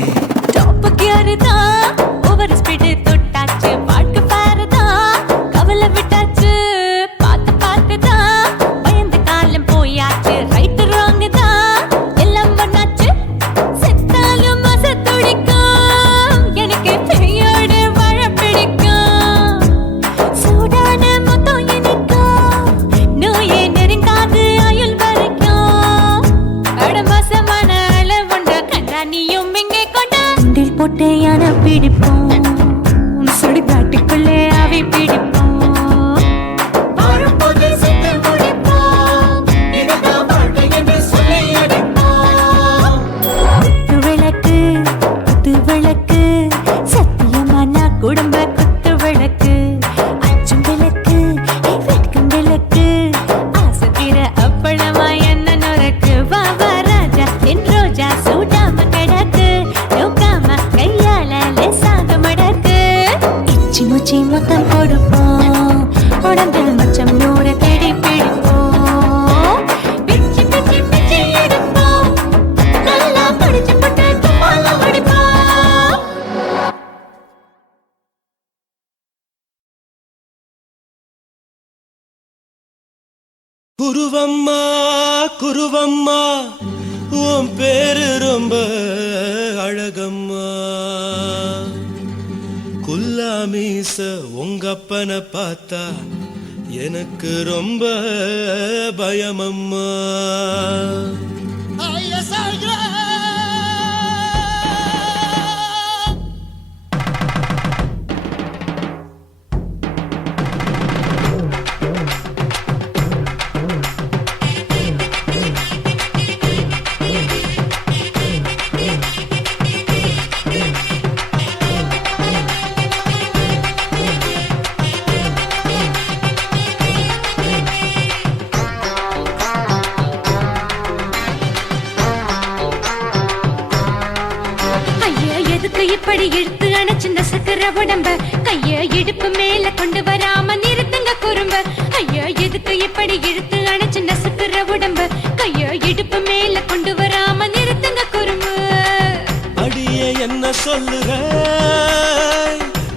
போட்டு யானை பிடிப்போம், சுடுகாட்டுக்குள்ளே அவை பிடிப்போம். வரும்போது சுட்டு முடிப்போம், இதுதான் வாழ்க்கை என்று சொல்லி அடிப்போம். குத்து விளக்கு குத்து விளக்கு, சத்தியமான குடும்ப குத்து விளக்கு, அச்சும் விளக்கு வெட்கும் விளக்கு, ஆசத்திர அப்பளமா என்ன நுறக்கு. வாவா ராஜா என் ரோஜா சூடாம கிடக்கு, நோக்காம கையால லேசாக மடக்கு. இச்சி முச்சி மொத்தம் கொடுப்போம், உடம்பில் மச்சம் நூறு தேடி பிடிப்போம். பிச்சி பிச்சி பிச்சி எடுப்போம், நல்லா படிச்சு போட்டு துப்பால அடிப்போம். குருவம்மா குருவம்மா உன் பேரு ரொம்ப அழகம்மா. குல்லாமீச உங்க அப்பனை பார்த்தா எனக்கு ரொம்ப பயமம்மா. ஐயா எதுக்கு இப்படி இழுத்து அணைச்சு நசுக்கிற உடம்ப, கைய இடுப்பு மேல கொண்டு வராம நிறுத்துங்க குறும்ப. ஐயா எதுக்கு இப்படி இழுத்து அணைச்சு நசுக்கிற உடம்ப, கைய இடுப்பு மேல கொண்டு வராம நிறுத்துங்க குறும்பு. அடியே என்ன சொல்லுற,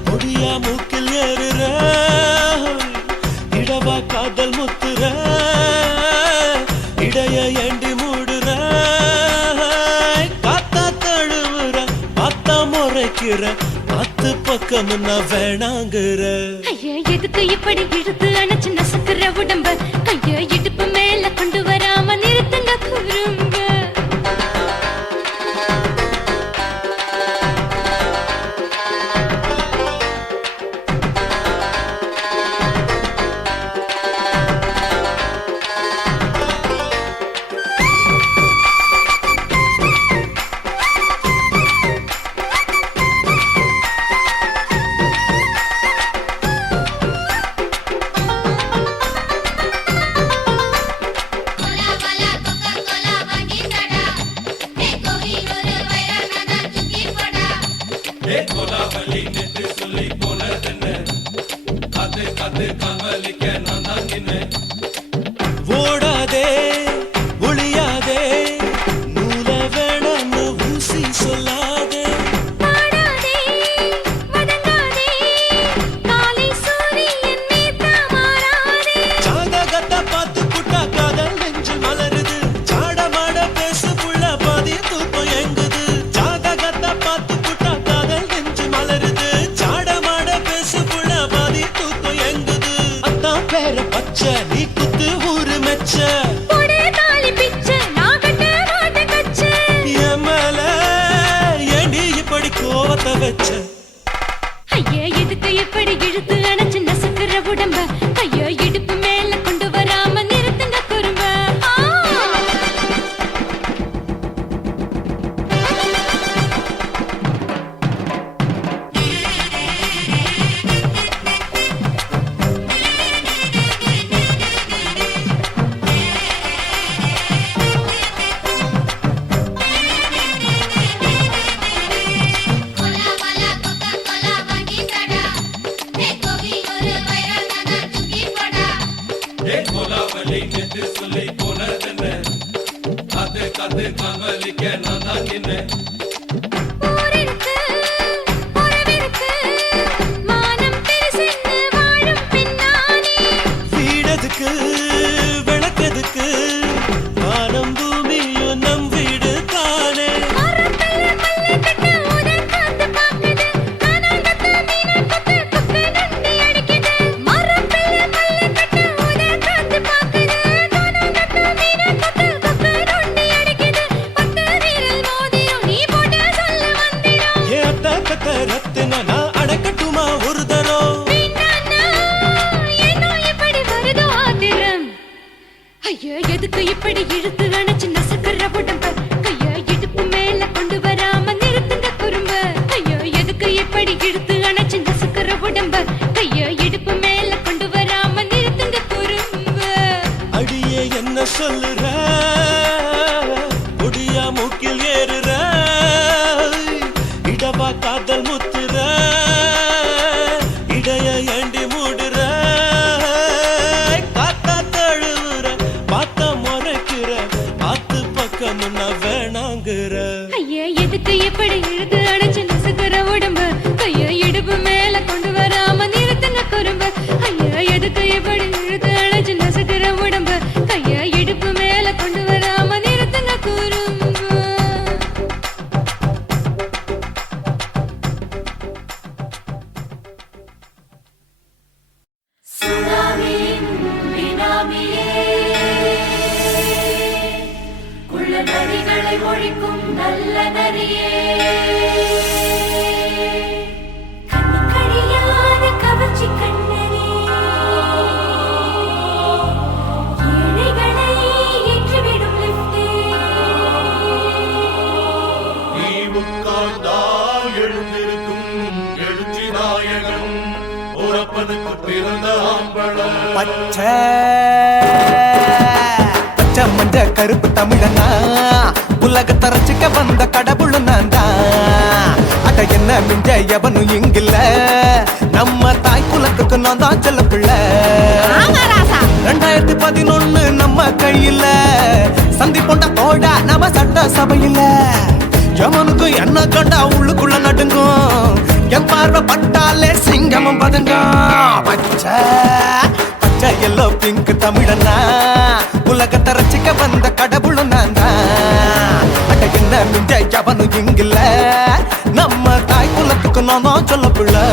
முடியா மூக்கில் ஏறுற, இடவா காதல் முத்துற, இடைய ஏண்டி மூடுற, காத்தா தழுவுற, பார்த்தா முறைக்கிற, பத்து பக்கம் நான் வேணாங்குற. ஐயா எதுக்கு இப்படி இழுத்து அணைச்சு நசுக்கிற உடம்ப, கைய இடுப்பு மேல கொண்டு வராம நிறுத்துங்க குறும்ப. ஓடாதே ஒளியாதே, நூல வேணான்னு ஊசி சொல்லாதே. பாடாதே வதங்காதே, காலை சூரியன் மீதா மாறாதே. ஜாதகத்தை பார்த்து புட்டா காதல் நெஞ்சு மலருது, சாடமாட பேசு புள்ள பாதி தூக்கம் எங்குது. ஜாதகத்தை பார்த்து புட்டா காதல் நெஞ்சு மலருது, சாடமாட பேசு புள்ள பாதி தூக்கம் எங்குது. அத்தான் பேர பச்சை நீ குத்து ஊரு மெச்ச, போடே தாலி பிச்சை, நான் கட்ட மாட்ட கச்சை. என் மேல ஏண்டி இப்படி கோவத்தை வச்ச. ஐயா எதுக்கு இப்படி இழுத்து அணைச்சு நசுக்கிற உடம்ப, கைய இடுப்பு மேல கொண்டு வராம நிறுத்துங்க குறும்ப. ஊரிருக்கு, உறவிருக்கு, மானம் பெருசென்று வாழும் பின்னானே. வீடதுக்கு விளக்கதுக்கு, வானம் பூமியும் நம் வீடு தானே. மரத்துல மல்லு கட்டு உதன் காத்து பாக்குது, கானாங்கத்து மீனை கொத்து குக்கு நண்டி அடிக்குது. மரத்துல மல்லு கட்டு உதன் காத்து பாக்குது, கானாங்கத்து மீனை கொத்து குக்கு நண்டி அடிக்குது. பத்து வீரல் மோதிரம் நீ போட்டு சொல்ல எதுக்கு இப்படி இழுத்து அடைச்சு நசுக்கிற உடம்பு கைய இடுப்பு மேல கொண்டு வராம நிறுத்துங்க குறும்பு ஐயா எதுக்கு இப்படி இழுத்து அடைச்சு நசுக்கிற உடம்பு கைய இடுப்பு மேல கொண்டு வராம நிறுத்துங்க குறும்பு சுனாமியின் பினாமியே குள்ள நரிகளை ஒழிக்கும் நல்ல நரியே கண்ணுக்கடியான கவர்ச்சி கண்ணனே ஏழைகளை ஏற்றிவிடும் லிப்டே நீ உட்கார்ந்தால் எழுந்திருக்கும் எழுச்சி நாயகன் உறப்பனுக்கு பிறந்த ஆம்பள பச்சை பச்சை மஞ்ச கருப்பு தமிழனா உலகத்தை ரசிக்க வந்த கடவுள் நான் தான் அட என்ன மிஞ்ச எவனும் இங்கில்ல நம்ம தாய் குலத்துக்கு நான் தான் செல்ல பிள்ளை 2011 நம்ம கையில சந்தி போண்ட போடா நம்ம சட்ட சபையில எவனுக்கு என்ன கண்டா உள்ளுக்குள்ள நடுங்கும் என் பார்வை பட்டாலே சிங்கமும் பதுங்கும் பச்சை பச்சை எல்லோ பிங்க் தமிழனா உலகத்தை ரசிக்க வந்த கடவுளும் நான் தான் அட என்ன மிஞ்ச எவனும் இங்கில்ல நம்ம தாய் குலத்துக்கு நான் தான் சொல்ல பிள்ளை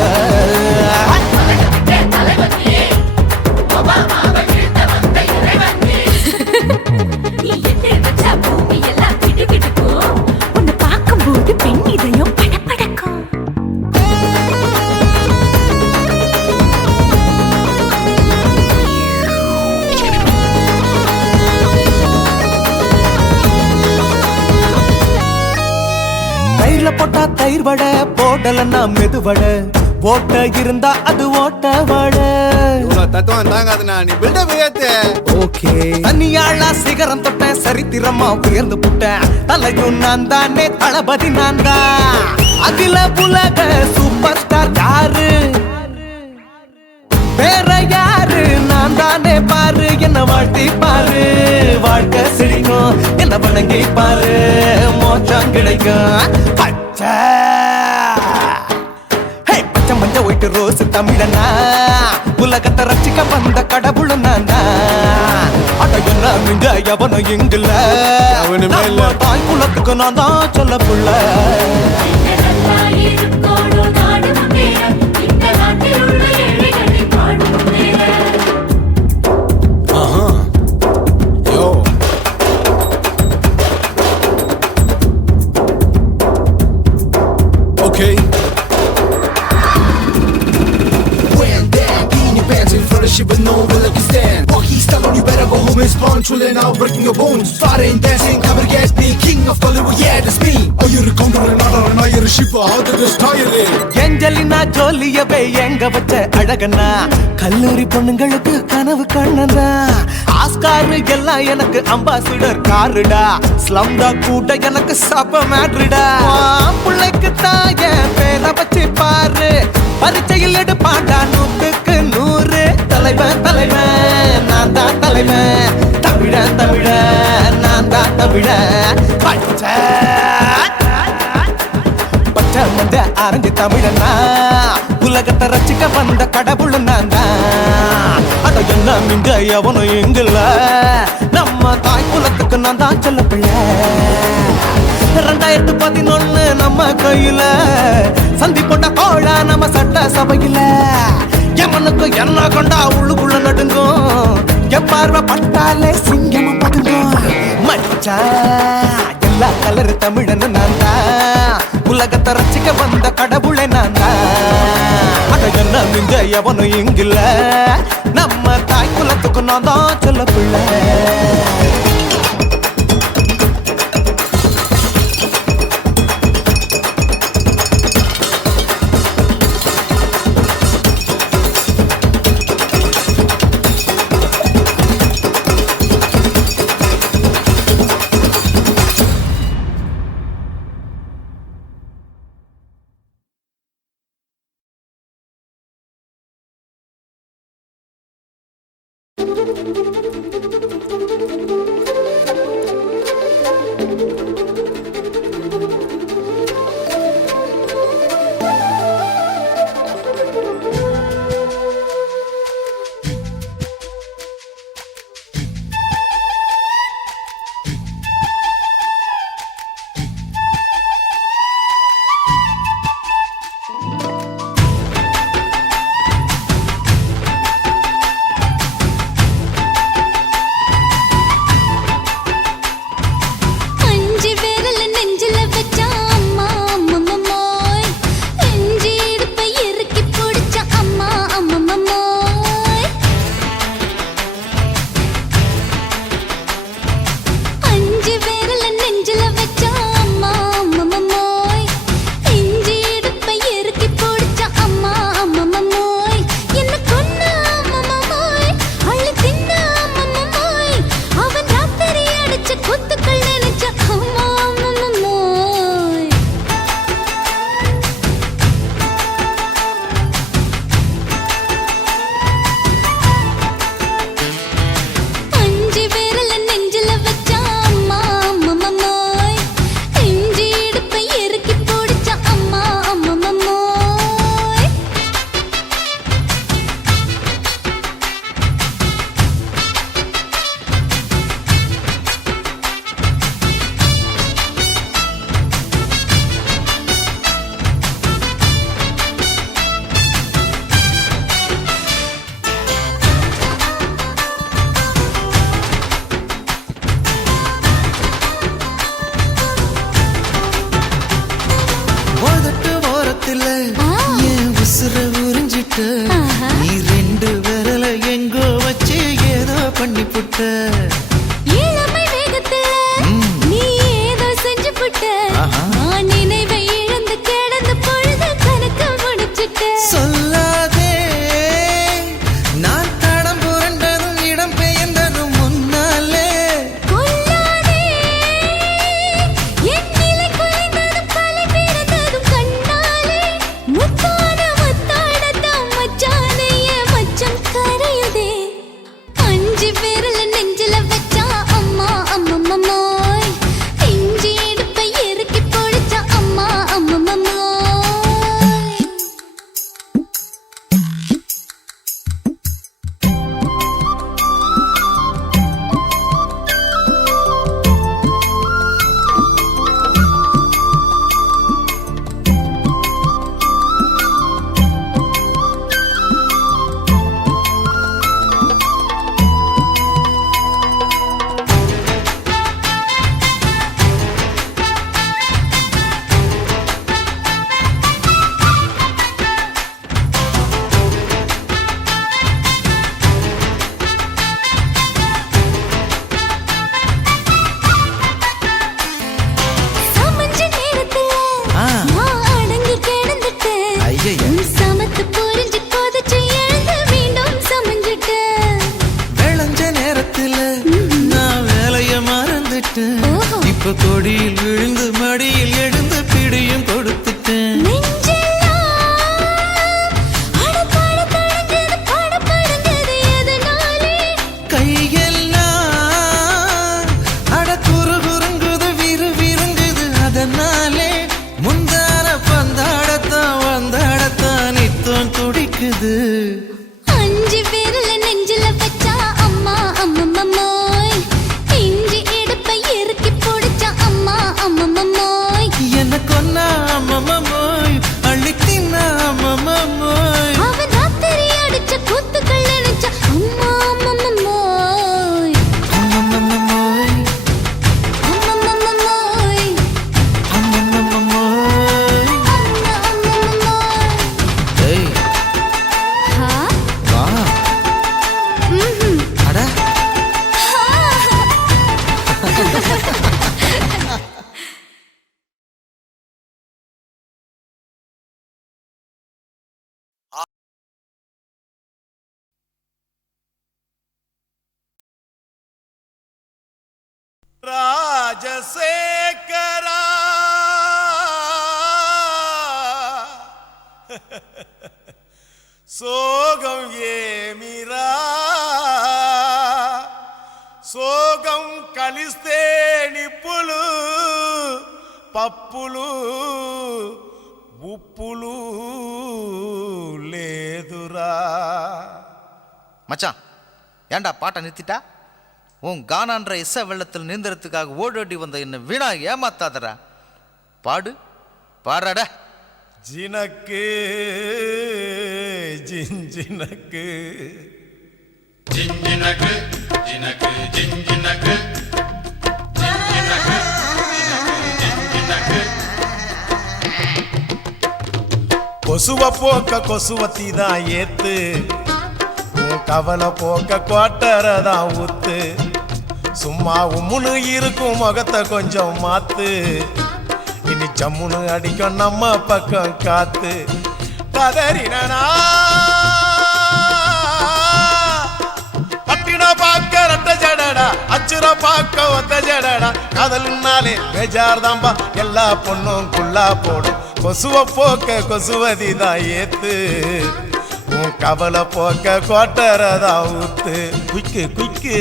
நீ எண்ணெய் வச்சா பூமி எல்லாம் கிடுகிடுக்கும் உன்னை பார்க்கும்போது பெண் இதயம் படபடக்கும் தயிர்ல போட்டா தயிர் வடை போடலன்னா மெது வடை ஓட்ட இருந்தா அது ஓட்ட வடை தத்துவம் தாங்காதுண்ணா நீ பில்டப் ஏத்து ஓகே தனியாளா சிகரம் தொட்டேன் சரித்திரமா உயர்ந்து புட்டேன் தலையும் நான் தானே தளபதி நான் தான் அகில உலக சூப்பர் ஸ்டார் யாரு வேற யாரு நான் தானே பாரு என்ன வாழ்த்தி பாரு வாழ்க்கை சிரிக்கும் என்ன வணங்கி பாரு மோச்சம் கிடைக்கும் பச்சை பச்சை மஞ்ச ஒயிட்டு ரோஸ் தமிழனா உலகத்தை ரசிக்க வந்த கடவுள் நான் தான் அட என்ன மிஞ்ச எவனும் இங்கில்ல அவனுமே இல்ல. நம்ம தாய் குலத்துக்கு நான் தான் சொல்ல புள்ள நல்லா இருக்கோடு நாடும் பேர இந்த நாட்டில் உள்ள ஏழைகளை பாடும் பேர யோ okay When that in your pants in front of shit, but no one like you stand. Oh, he's telling you better go home and spawn, chilling out, breaking your bones. Fighting, dancing, cover gas, the king of Hollywood, yeah, that's me. Oh, you're a condor and not you're a shipper, how did this tire it? Angelina ஜோலியவே எங்க வச்ச அழகனா கல்லூரி பொண்ணுங்களுக்கு கனவு கண்ணனா ஆஸ்கார் எல்லாம் எனக்கு அம்பாசிடர் காருடா ஸ்லம்டா கூட எனக்கு சப்ப மேட்ருடா பிள்ளைக்கு தான் என் பேரை வச்சு பாரு பரீட்சையில் எடுப்பாண்டா 100க்கு 100 தலைவன் தலைவன் நான் தான் தலைவன் தமிழன் தமிழன் நான் தான் தமிழன் பச்சை பச்சை மஞ்ச ஆரஞ்சு தமிழனா உலகத்தை ரசிக்க வந்த கடவுள் நான் தான் அட என்ன மிஞ்ச எவனும் எங்கில்ல நம்ம தாய் குலத்துக்கு நான் தான் சொல்ல பிள்ளை 2011 நம்ம கையில சந்தி போட்ட கோழா நம்ம சட்ட சபையில எமனுக்கு என்ன கொண்டா உள்ளுக்குள்ள நடுங்கும் என் பார்வை பட்டாலே சிங்கமும் பதுங்கும் மச்சான் எல்லா கலர் தமிழன்னு நான் தான் உலகத்தை ரசிக்க வந்த கடவுளை நான் தான் அட என்ன மிஞ்ச எவனும் இங்கில்ல நம்ம தாய் குலத்துக்கு நான் தான் சொல்ல பிள்ளை ஓரத்துல என் உசுர உறிஞ்சிட்ட நீ ரெண்டு விரல எங்கோ வச்சு ஏதோ பண்ணி புட்ட இளமை வேகத்துல நீ ஏதோ செஞ்சு புட்ட நான் நினைவை இழந்து கிடந்து பொழுது கணக்கு முடிச்சிட்ட சொல்லாதே நான் தடம் புரண்டதும் இடம் பெயர்ந்ததும் முன்னாலே கொல்லாதே என் நிலை குலைந்ததும் தலை பிறந்ததும் கண்ணாலே முத்தான முத்தாடத்தான் மச்சானைய மச்சம் கரையுதே அஞ்சு விரல நெஞ்சில வச்சா அம்மா அம்மம்மோய் இஞ்சி இடுப்பை இறுக்கி பொழிச்சா அம்மா அம்மம்மோய் சமஞ்ச நேரத்துல நான் அடங்கி கிடந்துட்டேன் ஐயைய. உன் சமத்து புரிஞ்சு கொதிச்சு எழுந்து மீண்டும் சமஞ்சிட்டேன் விளைஞ்ச நேரத்துல நான் வேலைய மறந்துட்டேன் ஓஹோ. இப்ப கொடியில் விழுந்து மடியில் எழுந்து பிடியும் கொடுத்துட்டேன் நெஞ்செல்லாம் அடப்பாட தடஞ்சது படபடங்குது எதனாலே கையெல்லாம் அட குறுகுறுங்குது விறுவிறுங்குது அதனாலே முந்தான பந்தாடத்தான் வந்தாடத்தான் நித்தம் துடிக்குது அஞ்சு விரல நெஞ்சில வச்சா அம்மா அம்மம்மோய் இஞ்சி இடுப்பை இறுக்கி பொடிச்சா அம்மா அம்மம்மோய் என்ன கொன்னா அம்மம்மோய் அள்ளி தின்னா அம்மம்மோய் அவன் ராத்திரி அடிச்ச கூத்துக்கள் நினைச்ச அம்மா அம்மம்மோய் அம்மம்மோய் அம்மம்மோய் அம்மம்மோய் அம்மம்மோய் ஏய் ஹா வா ம்ஹும் அட ராஜசேகரா சோகம் ஏமிரா సోగం కలిస్తే నిప్పులు పప్పులు ఉప్పులు లేదురా. மச்சான் ஏன்டா பாட்டை நிறுத்திட்டா? உன் கானான்ற இசை வெள்ளத்தில் நீந்தறதுக்காக ஓடோடி வந்த என்ன வீணா ஏமாத்தாதடா. பாடு பாடுறாட. ஜினக்கு ஜிஞ்சினக்கு ஜிஞ்சினக்கு ஜினக்கு ஜிஞ்சினக்கு ஜிஞ்சினக்கு ஜிஞ்சினக்கு கொசுவ போக்க கொசுவத்தி தான் ஏத்து, உன் கவலை போக்க கோட்டரதான் ஊத்து. சும்மா உம்முன்னு இருக்கும் முகத்தை கொஞ்சம் மாத்து, இனி சம்முன்னு அடிக்கும் நம்ம பக்கம் காத்து. கதறினா பட்டின பாக்க ரெட்ட ஜடடா, அச்சுர பாக்க ஒத்த ஜடடா. காதல்னாலே பேஜார் தாம்பா, எல்லா பொண்ணும் குள்ளா போடும். கொசுவ போக்க கொசுவதி தான் ஏத்து, உன் கவலை போக்க கோட்டரதான் ஊத்து. குய்க்கு குய்க்கு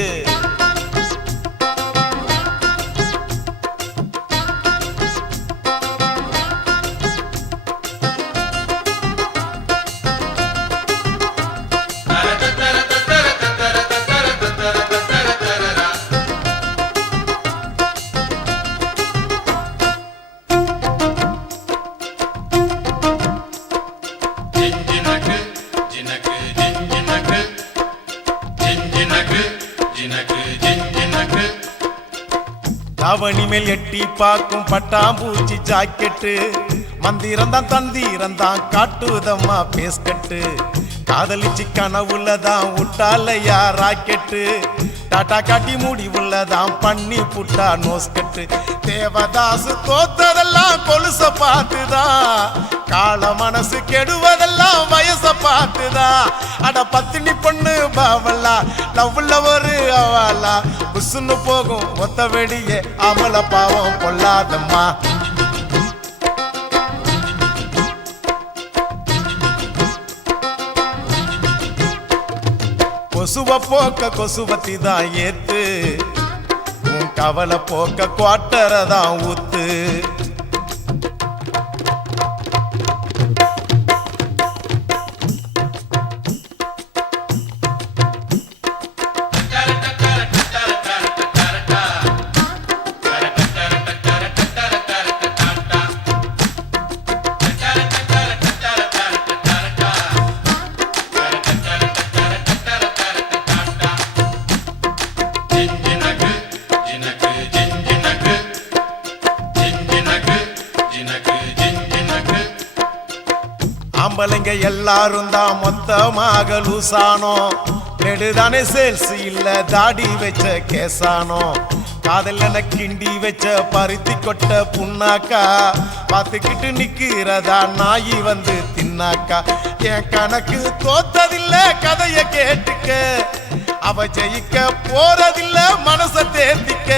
ஜிஞ்சினக்கு ஜினக்கு ஜிஞ்சினக்கு ஜிஞ்சினக்கு ஜினக்கு ஜிஞ்சினக்கு. தாவணி மேல் எட்டி பார்க்கும் பட்டாம்பூச்சி ஜாக்கெட்டு, மந்திரந்தான் தந்திரந்தான் காட்டுதம்மா பேஸ்கட்டு காதலிச்சு கனவுள்ளதான் விட்டாலையா ராக்கெட்டு டாட்டா காட்டி முடிவுள்ளதான் பண்ணி புட்டா நோஸ்கட்டு தேவதாசு தோத்ததெல்லாம் கொலுச பார்த்துதான் கால மனசு கெடுவதெல்லாம் வயச பார்த்துதான் அட பத்தினி பொண்ணு பாவல்லா லவ்ல ஒரு அவாலா புசுன்னு போகும் ஒத்த வெடியே அமல பாவம் கொள்ளாதம்மா கொசுவ போக்க கொசுவத்தி தான் ஏத்து உன் கவலை போக்க குவாட்டரை தான் ஊத்து ஜிஞ்சினக்கு ஜினக்கு ஜிஞ்சினக்கு ஜிஞ்சினக்கு ஜினக்கு ஜிஞ்சினக்கு ஆம்பளைங்க எல்லாரும் தான் மொத்தமாக லூசானோ நெடுதானே சேல்ஸ் இல்ல தாடி வச்ச கேசானோ காதல் கிண்டி வச்ச பருத்தி கொட்ட புண்ணாக்கா பார்த்துக்கிட்டு நிக்கிறதா நாயி வந்து தின்னாக்கா என் கணக்கு தோத்ததில்ல கதைய கேட்டுக்க அவ ஜெயிக்க போறதில்ல மனச தேர்த்திக்க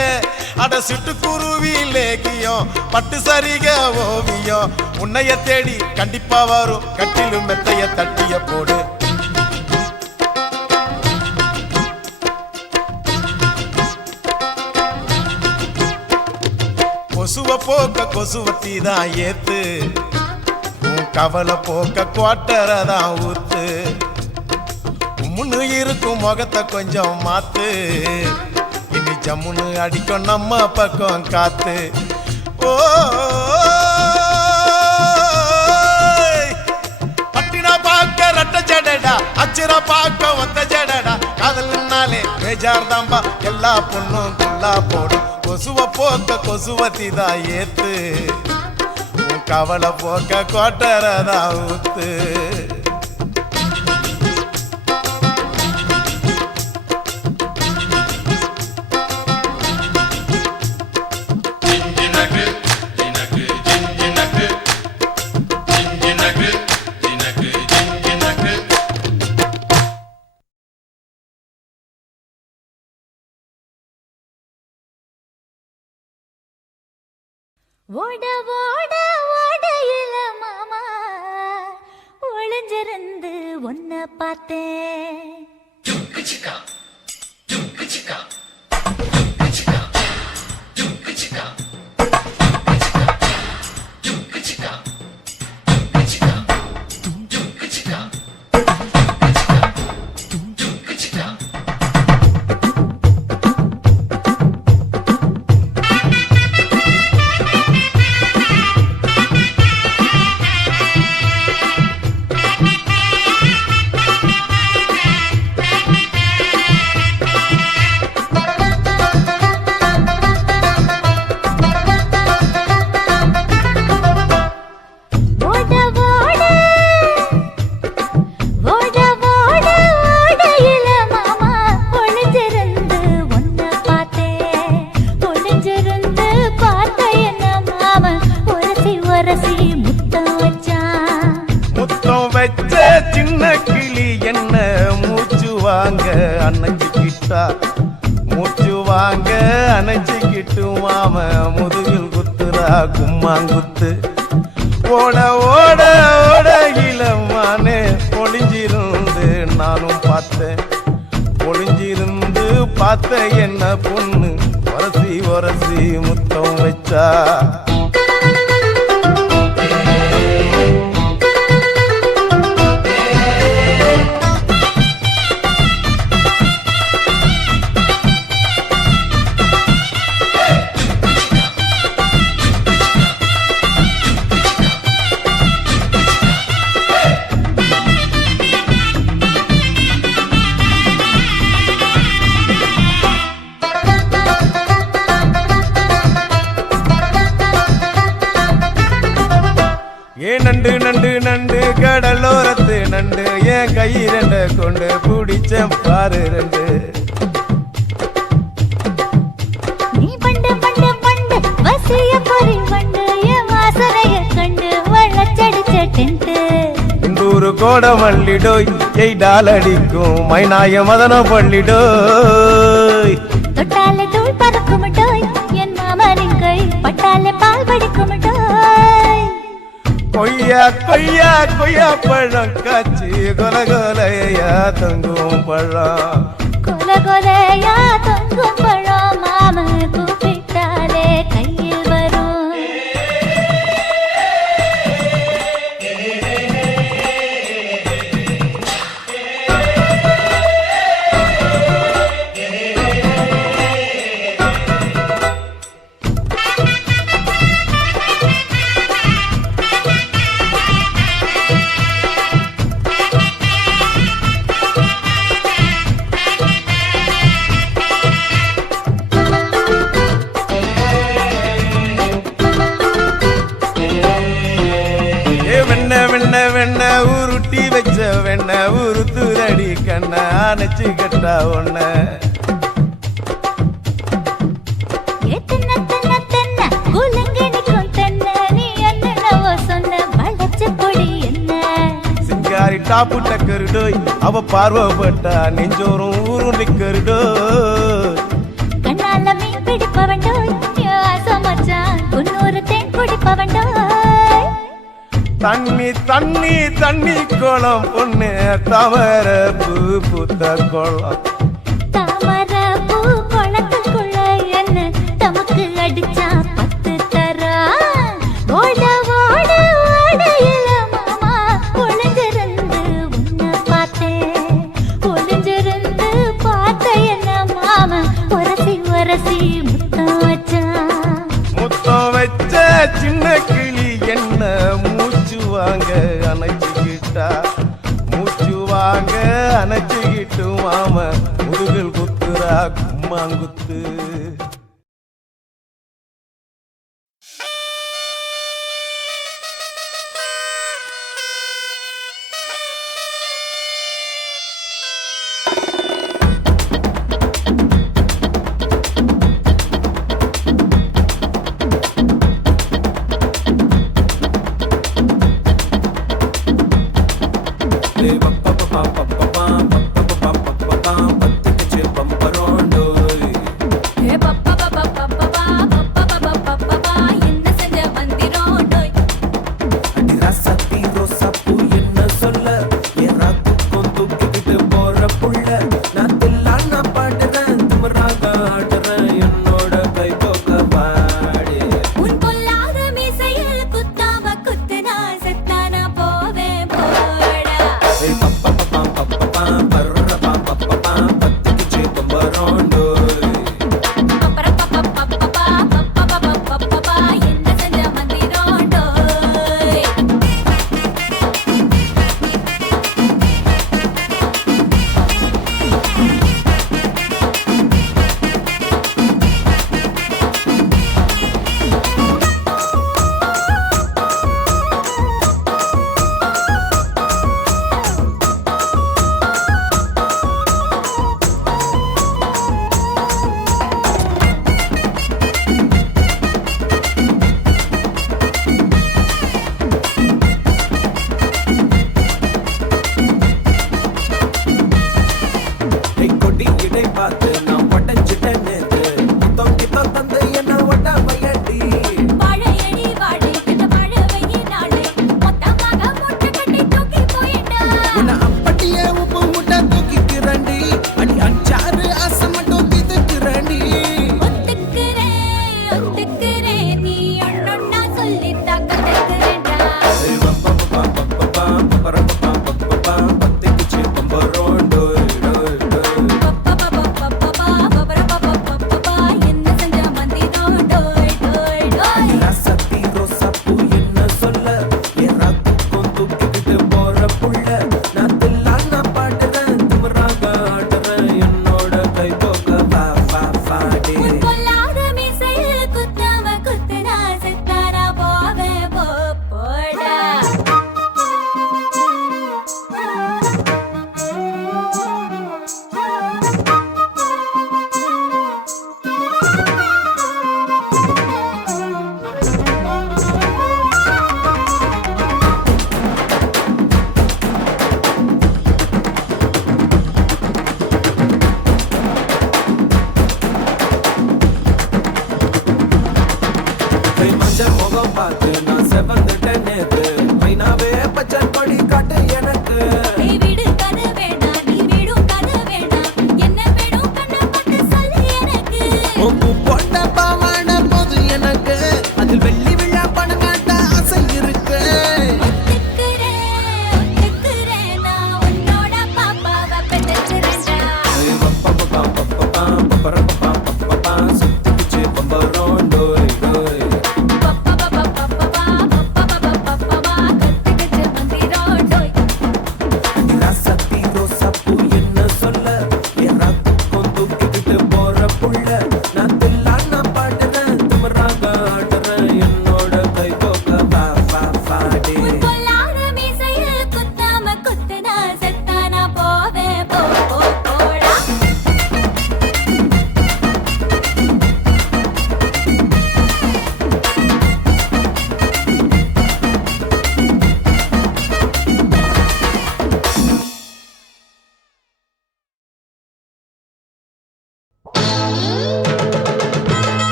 அட சிட்டுக்குருவி லேகியம் பட்டு சரிக ஓவியம் உன்னைய தேடி கண்டிப்பா வரும் கட்டிலும் மெத்தைய தட்டிய போடு கொசுவ போக்க கொசுவத்தி தான் ஏத்து உன் கவலை போக்க குவாட்டரை தான் ஊத்து முன்னு இருக்கும் முகத்தை கொஞ்சம் மாத்து இனி ஜம்முன்னு அடிக்கும் நம்ம பக்கம் காத்து ஓ பட்டினா பார்க்க ரட்ட ஜடடா அச்சிரா பார்க்க ஒத்த ஜடடா காதல்னாலே பேஜார் தாம்பா எல்லா பொண்ணும் குள்ளா போடும் கொசுவ போக்க கொசுவத்தி தான் ஏத்து உன் கவலை போக்க கோட்டரை தான் ஊத்து ஜிஞ்சினக்கு ஜினக்கு ஜிஞ்சினக்கு ஜிஞ்சினக்கு ஜினக்கு ஜிஞ்சினக்கு ஓட ஓட ஓடையில மாமா ஒளிஞ்சிருந்து உன்னை பார்த்தேன் சின்ன கிளி என்ன மூச்சு வாங்க அணைஞ்சுக்கிட்டா மூச்சு வாங்க அணைஞ்சுக்கிட்டு மாம முதுகில் குத்துறா கும்மாங்குத்து ஓட ஓட ஓட இளமானே ஒளிஞ்சிருந்து நானும் பார்த்தேன் ஒளிஞ்சிருந்து பார்த்த என்ன பொண்ணு உரசி உரசி முத்தம் வச்சா ஏன் நண்டு நண்டு நண்டு கடலோரத்து நண்டு என் கை ரெண்ட கொண்டு பிடிச்ச பாரு ரெண்டு நீ பண்டு பண்டு பண்டு வசிய பொறி வண்டு என் வாசனைய கண்டு வளச்சடிச்ச டென்ட்டு குண்டூரு கோட மல்லிடோய் எய்டால் அடிக்கும் மைனாய மதன பள்ளிடோய் தொட்டாலே தூள் பறக்குமட்டோய் என் மாமனின் கை பட்டாலே பால் படிக்குமட்டோய் கொய்யா கொய்யா கொய்யா பழம் காய்ச்சி கொல கொலையா தங்கும் பழம் கொல கொலையா தொங்கும் பழம் மாம கூப்பிட்டாலே கையில் வரும் வெண்ண வெண்ண உருட்டி வச்ச வெண்ண உருத்துரடி கண்ண அணைச்சு கட்டா ஒன்ன சிங்காரி டாப்பு டக்கருடோய் அவ பார்வப்பட்டா நெஞ்சோறும் ஊரும் நிக்கருடோய் கண்ணால மீன் பிடிப்பவண்டோய் ஆசமச்சான் குன்னூறு தேன் குடிப்பவண்டோய் தண்ணி தண்ணி தண்ணி குளம் பொண்ணு தவற பூ பூத்த குளம் தாமர பூ குளத்துக்குள்ள என்ன தமக்கு அடிச்சா 10 தரா ஓட ஓட ஓடையில மாமா ஒளிஞ்சிருந்து உன்னை பார்த்தேன் ஒளிஞ்சிருந்து பார்த்த என்ன மாமா உரசி உரசி முத்தம் வச்சான் முத்தம் வச்ச சின்ன கிளி என்ன மூச்சு வாங்க அணைச்சுக்கிட்டா மூச்சு வாங்க அணைச்சுக்கிட்டு மாம முதுகில் குத்துரா கும்மாங்குத்து Hey, papa.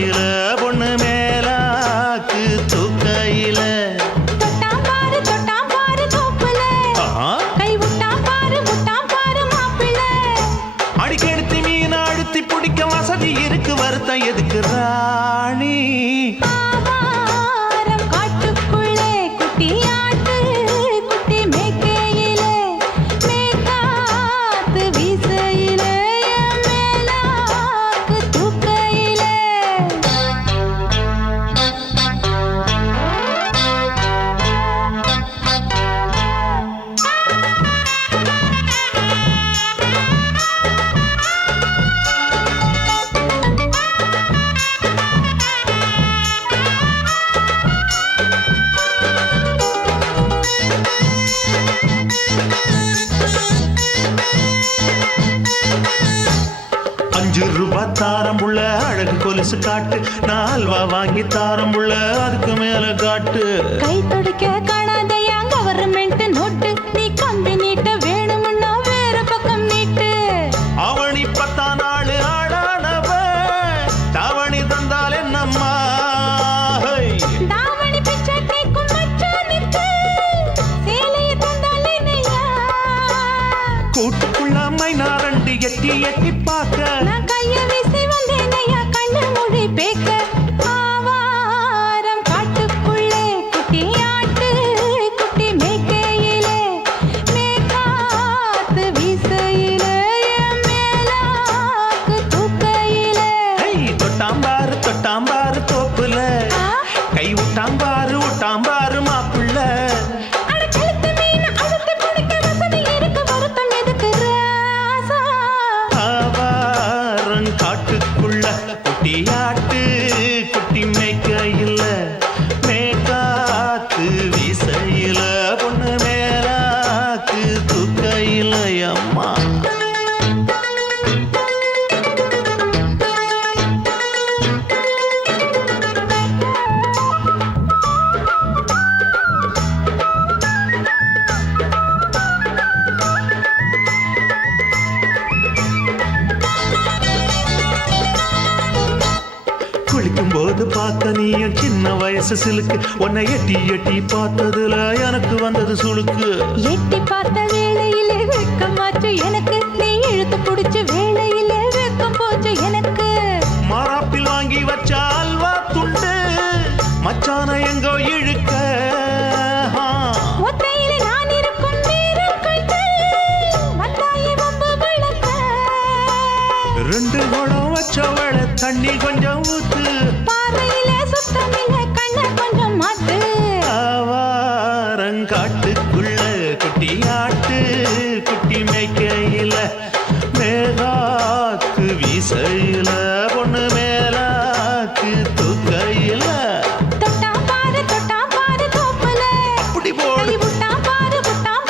வீசையில பொண்ணு மேலாக்கு தூக்கையில தொட்டாம் பாரு தோப்புல கை விட்டாம் பாரு மாப்பிள்ள அடிக்கெடுத்து மீன் அழுத்தி பிடிக்க வசதி இருக்கு வருத்தம் எதுக்கு ராணி ஆவாரம் காட்டுக்குள்ளே குட்டியாட்டு குட்டி மேய்க்கையிலே மேய்காத்து வீசையிலே என் மேலாக்கு தூக்கையிலே ₹5 தாரம்புள்ள அழகு கொலுசு காட்டு நால்வா வாங்கி தாரம்புள்ள அதுக்கு மேல காட்டு கை துடிக்க காணாதையா கவர்மெண்ட் நோட்டு நீ கம்பி நீட்ட வேணும்னா வேற பக்கம் நீட்டு அவனி 10 நாள் ஆடானவ தாவணி தந்தால் என்னம்மா தாவணி பிச்சை கேக்கும் மச்சானுக்கு சேலையை தந்தாலே நையா கூட்டுக்குள்ள மைனாரண்டி எட்டி எட்டி பார்க்க நான் கைய வீசி வந்தேன் ஐயா கண்ணு மொழி பேக்க ஆவாரம் காட்டுக்குள்ளே குட்டியாட்டு குட்டி மேய்க்கையிலே மேய்காத்து வீசையிலே என் மேலாக்கு தூக்கையிலே தொட்டாம்பாரு தோப்புல கை விட்டாம்பாரு மாப்பிள்ள அட கழுத்து மீன் அழுத்து குடிக்க வசதி இருக்கு வருத்தம் எதுக்கு ராசா ஆவாரம் காட்டுக்குள்ள குட்டியாட்டு குட்டி மேய்க்கையில மேய்காத்து வீசையில பொண்ணு மேலாக்கு தூக்கையில அம்மா குளிக்கும் போது பார்த்த நீயும் சின்ன வயசு சிலுக்கு உன்னை எட்டி எட்டி பார்த்ததுல எனக்கு வந்தது சுளுக்கு எட்டி பார்த்த வேளையிலே வெட்கமாச்சு எனக்கு நீ இழுத்து புடிச்சு வேளையிலே வெட்கம் போச்சு எனக்கு மாறாப்பில் வாங்கி வச்ச அல்வா துண்டு மச்சான எங்கோ இழுக்க ஒத்தையிலே நான் இருக்கும் நேரம் கண்டு வந்தாயே வம்பு விளக்க 2 குடம் வச்சவள தண்ணி கொஞ்சம் ஊத்து பார்வையிலே சுத்தமில்லை கண்ணை கொஞ்சம் மாத்து ஆவாரங்காட்டுக்குள்ள குட்டியாட்டு குட்டி மேய்க்கையில மேலாக்கு வீசையில பொண்ணு மேலாக்கு தூக்கையில தொட்டாம் பாரு தோப்புல அப்படி போடு கை விட்டாம்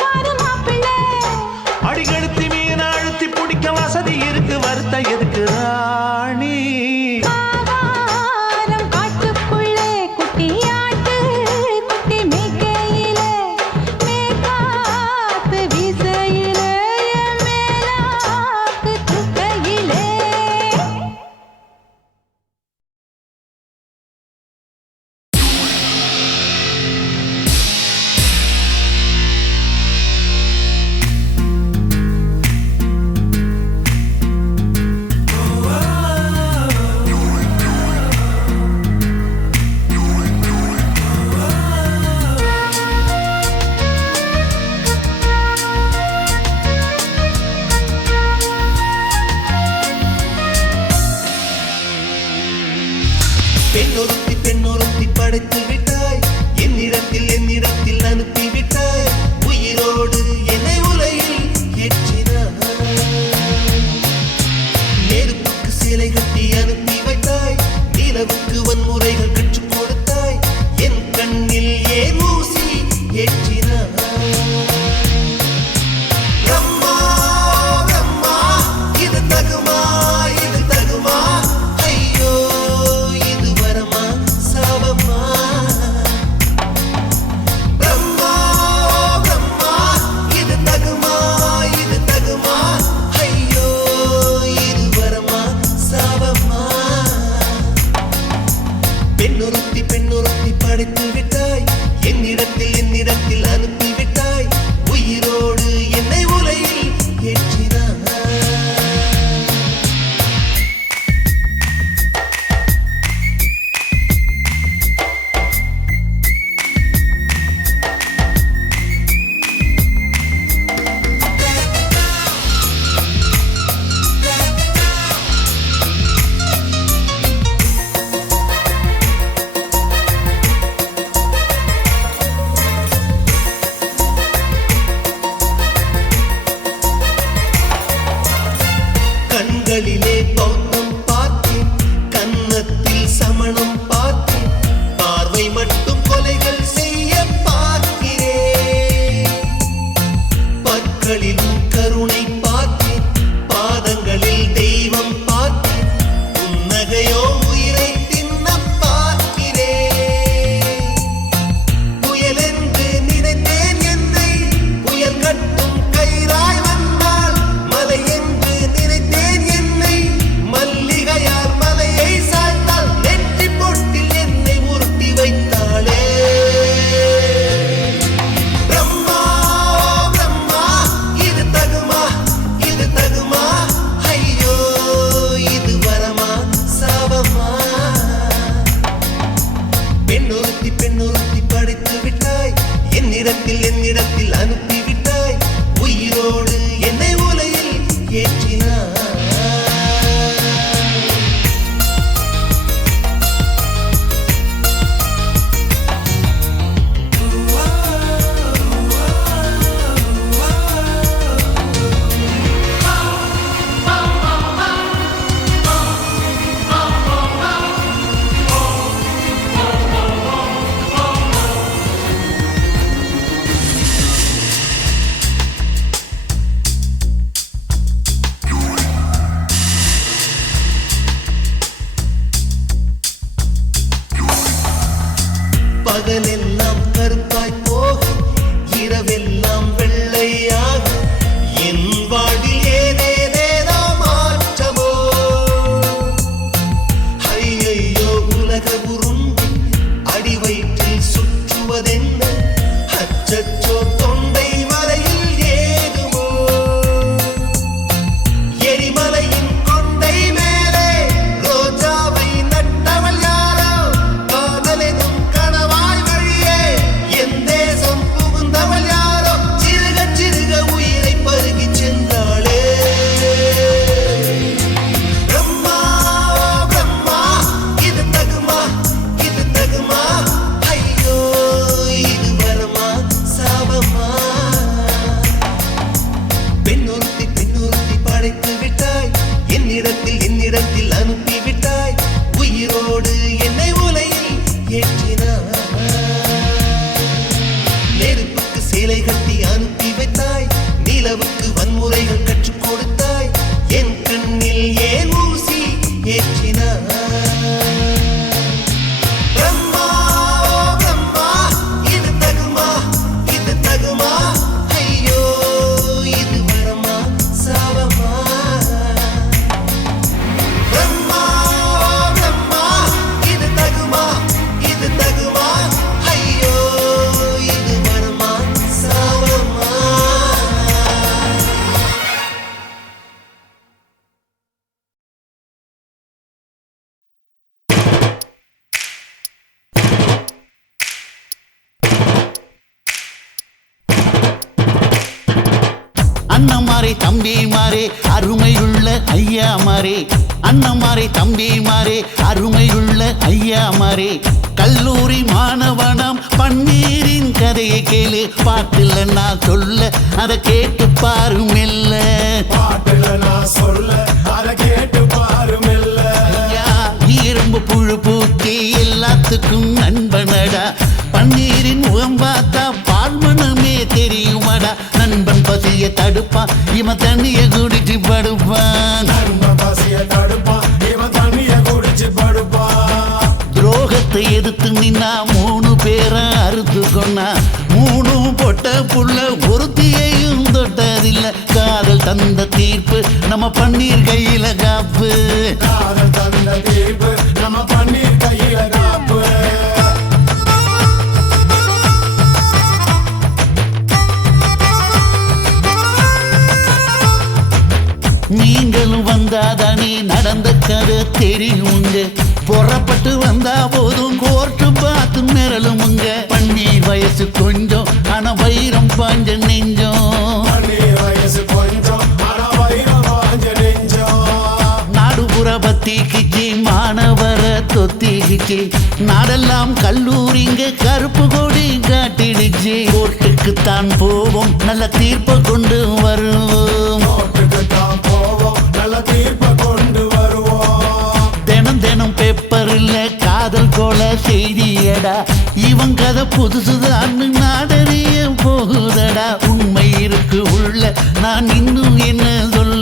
பாரு மாப்பிள்ள அடிக்கெடுத்து மீன் அழுத்தி பிடிக்க வசதி இருக்கு வருத்தம் எதுக்கு ராணி ஆவாரம் காட்டுக்குள்ளே குட்டியாட்டு குட்டி மேய்க்கையிலே மேய்காத்து வீசையிலே என் மேலாக்கு தூக்கையிலே பெண்ணொருத்தி படைத்து விட்டாய் என்னிடத்தில் அனுப்பி விட்டாய் உயிரோடு என்னை உலையில் ஏற்றினாய் நெருப்புக்கு சிலை கட்டி அனுப்பி வைத்தாய் நிலவுக்கு வன்முறைகள் கற்றுக் கொடுத்தாய் என் கண்ணில் ஏன் ஊசி ஏற்றினாய் பிரம்மா பிரம்மா இது தகுமா ஐயோ இது வரமா சாபமா பிரம்மா பிரம்மா இது தகுமா ஐயோ இது வரமா சாபமா பெண்ணொருத்தி பெண்ணொருத்தி படைத்து விட்டாய் என்னிடத்தில் அனுப்பிவிட்டாய் உயிரோடு என்னை உலையில் ஏற்றினாய் கண்களிலே பௌத்தம் பார்த்தேன் கன்னத்தில் சமணம் பார்த்தேன் பார்வை மட்டும் கொலைகள் செய்ய பார்க்கிறேன் பற்களிலும் கருணை பார்த்தேன் பாதங்களில் தெய்வம் பார்த்தேன் புன்னகையோ உயிரை தின்ன பார்க்கிறேன் புயலென்று நினைத்தேன் என்னை புயல் கட்டும் கயிறாய் வந்தால் மலை என்று நினைத்தேன் என்னை மல்லிகையால் மலையை சாய்த்தால் நெற்றி பொட்டில் என்னை உருட்டி வைத்தாளே பிரம்மா பிரம்மா இது தகுமா ஐயோ இது வரமா சாபமா பெண்ணொருத்தி படைத்து விட்டாய் என்னிடத்தில் அனுப்பிவிட்டாய் உயிரோடு என்னை உலையில் ஏற்றினாய் பகலெல்லாம் கருப்பாய் போக இரவெல்லாம் வெள்ளையாக என் வாழ்வில் ஏதேதேதோ மாற்றமோ ஐயையோ உலக உருண்டு அடி வயிற்றில் சுற்றுவதென்ன அச்சச்சோ தொண்டை வரையில் ஏதுமோ எரிமலையின் கொண்டை மேலே ரோஜாவை நட்டவள் யாரோ காதலெனும் கணவாய் வழியே என் தேசம் புகுந்தவள் யாரோ சிறுக சிறுக உயிரை பருகி சென்றாளே பிரம்மா பிரம்மா இது தகுமா ஐயோ இது வரமா சாபமா பெண்ணொருத்தி படைத்து விட்டாய் என்னிடத்தில் அனுப்பிவிட்டாய் உயிரோடு என்னை உலையில் ஏற்றினாய் நெருப்புக்கு சேலை கட்டி அனுப்பி வைத்தாய் நிலவுக்கு வன்முறைகள் கற்றுக் கொடுத்தாய் என் கண்ணில் ஏன் ஊசி ஏற்றினாய் பிரம்மா பிரம்மா இது தகுமா ஐயோ இது வரமா சாபமா பிரம்மா பிரம்மா இது தகுமா ஐயோ இது வரமா சாபமா அண்ணமாரே தம்பி மாறே அருமையுள்ள ஐயா மாறே அண்ணமாரே தம்பி மாறே அருமையுள்ள ஐயா மாறே கல்லூரி மாணவனாம் பன்னீரின் கதையை கேளு பாட்டுல நான் சொல்ல அதை கேட்டு பாரு மெல்ல ஐயா இரும்பு புழு பூச்சி எல்லாத்துக்கும் நண்பனடா பன்னீரின் முகம் பார்த்தா பால்மனமே தெரியுமாடா நண்பன் பசிய தடுப்பான் இவன் தண்ணிய குடிச்சு படுப்பான் துரோகத்தை எதிர்த்து நின்னா 3 பேரை அறுத்து கொண்டா 3 பொட்ட புள்ள ஒருத்தியையும் தொட்டதில்ல காதல் தந்த தீர்ப்பு நம்ம பன்னீர் கையில காப்பு காதல் தந்த தீர்ப்பு நம்ம பன்னீர் கையில காப்பு தெரியுங்க புறப்பட்டு வந்தா போதும் கோர்ட்டு பார்த்து மிரளுமுங்க பன்னீர் வயசு கொஞ்சம் ஆனா வைரம் பாஞ்ச நெஞ்சம் நாடுபுற பத்திக்குச்சு மாணவர தொத்திக்குச்சு நாடெல்லாம் கல்லூரிங்க கருப்பு கொடி காட்டிடுச்சு கோர்ட்டுக்குத்தான் போவோம் நல்ல தீர்ப்பை கொண்டு வருவோம் தினம் தினம் பேப்பர்ல காதல் கொலை செய்தியடா இவன் கதை புதுசுதான் நாடறிய போகுதடா உண்மை இருக்கு உள்ள நான் இன்னும் என்ன சொல்ல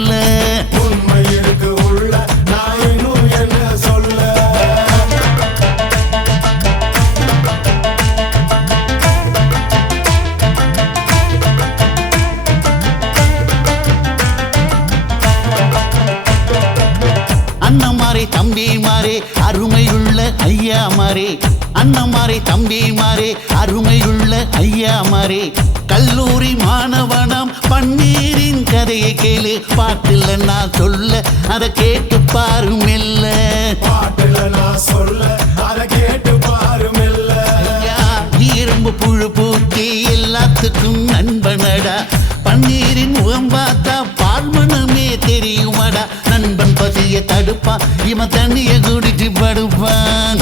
அண்ணமாரே தம்பி மாறே அருமையுள்ள ஐயா மாறே அண்ணமாரே தம்பி மாறே அருமையுள்ள ஐயா மாறே கல்லூரி மாணவனாம் பன்னீரின் கதையை கேளு பாட்டுல நான் சொல்ல அதை கேட்டு பாரு மெல்ல ஐயா இரும்பு புழு பூட்டி எல்லாத்துக்கும் நண்பனடா பன்னீரின் முகம் பார்த்தா பார்மனமே தெரியுமாடா நண்பன் பசிய தடுப்பான் இவன் தண்ணிய குடிச்சு படுப்பான்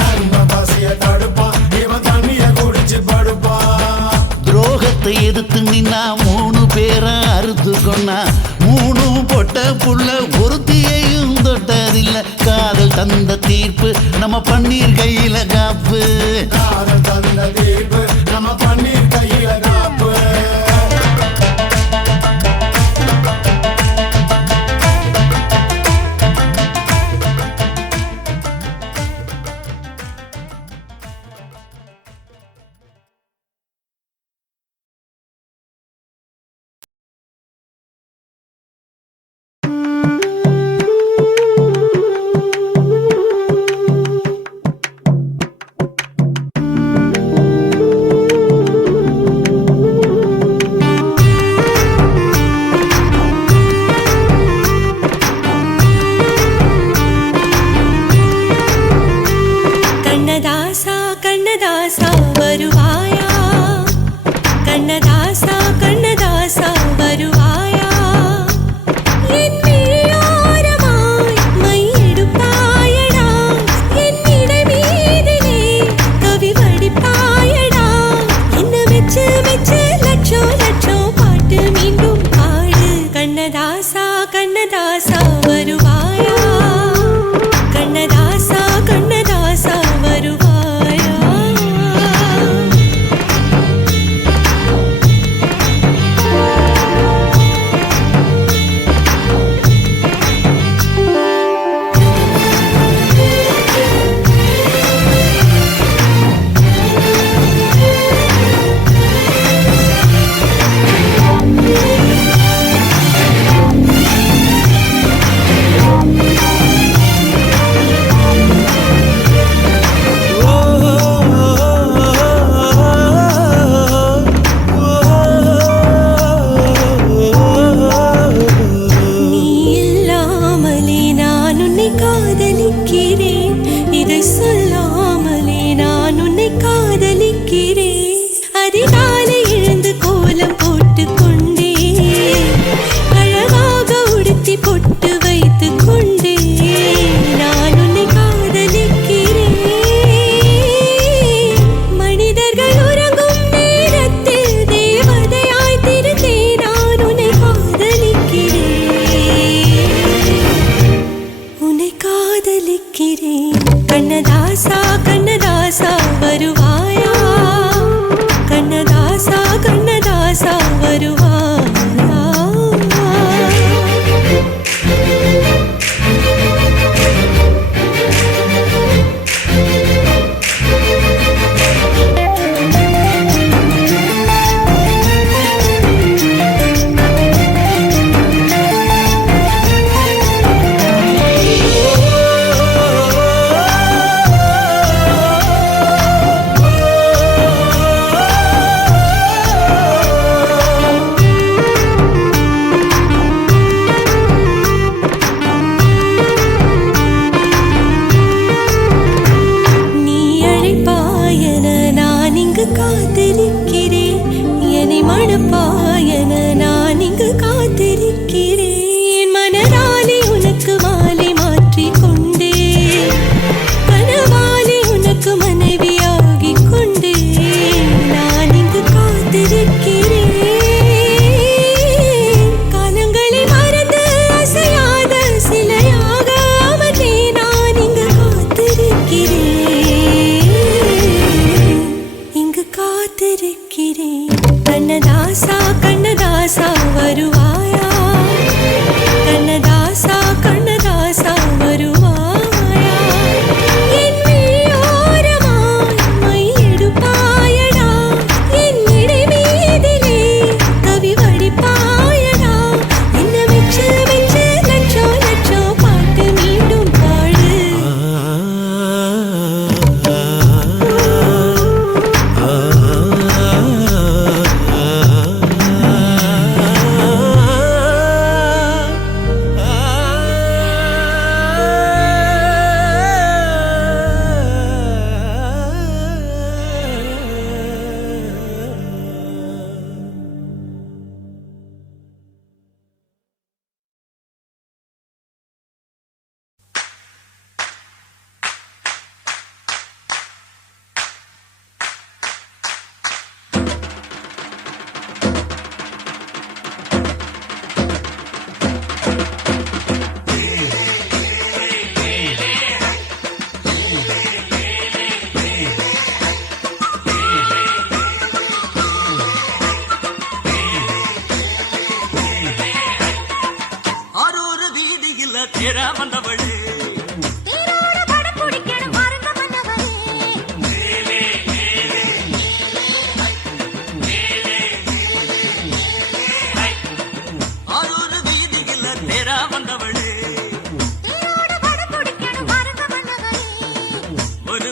துரோகத்தை எதிர்த்து நின்னா 3 பேரை அறுத்து கொண்டா 3 பொட்ட புள்ள ஒருத்தியையும் தொட்டதில்ல காதல் தந்த தீர்ப்பு நம்ம பன்னீர் கையில காப்பு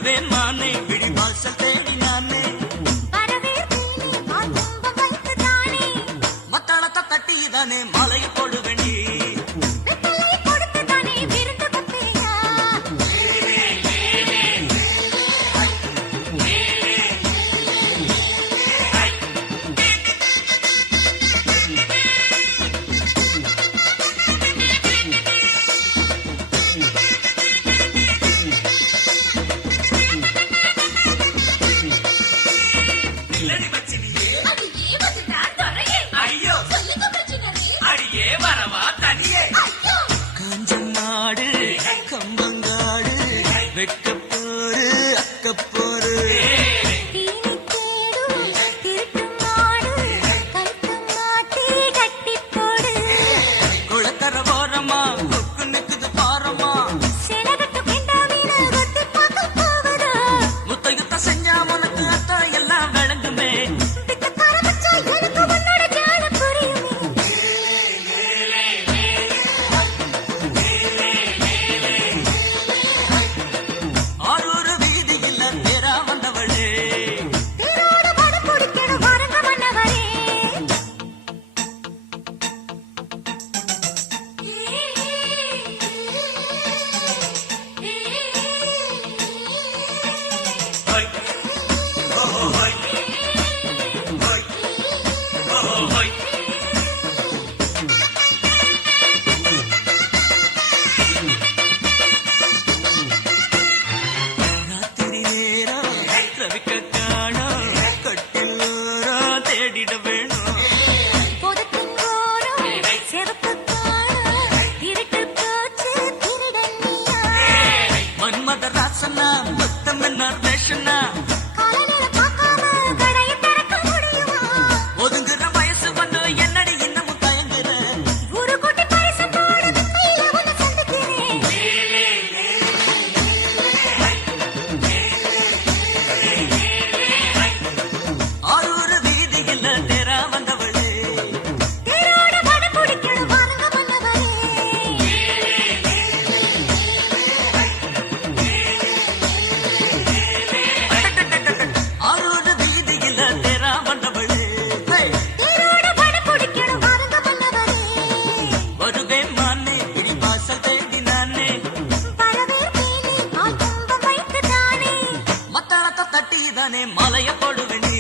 வருவேன் மானே விழி வாசல் தேடி நானே மத்தாளத்தை தட்டிதானே மலையை போடு வேண்டி காஞ்சநாடு கம்பங்காடு வெக்கப்போரு அக்கப்போரு குளக்கர ஓரமா கொக்கு நிக்குது பாரமா முத்தையுத்த செஞ்சா உனக்கு அத்தா எல்லாம் விளங்குமே ஒதுங்குற வயசு வந்து என்னடி இன்னமும் தயங்குற ஆரூர் வீதியில் தேரா வந்தவளே ஆரூர் வீதியில் தேரா வந்தவளே வருவேன் மானே விழி வாசல் தேடி நானே மத்தாளத்தை தட்டிதானே மலைய போடுவேன் நீ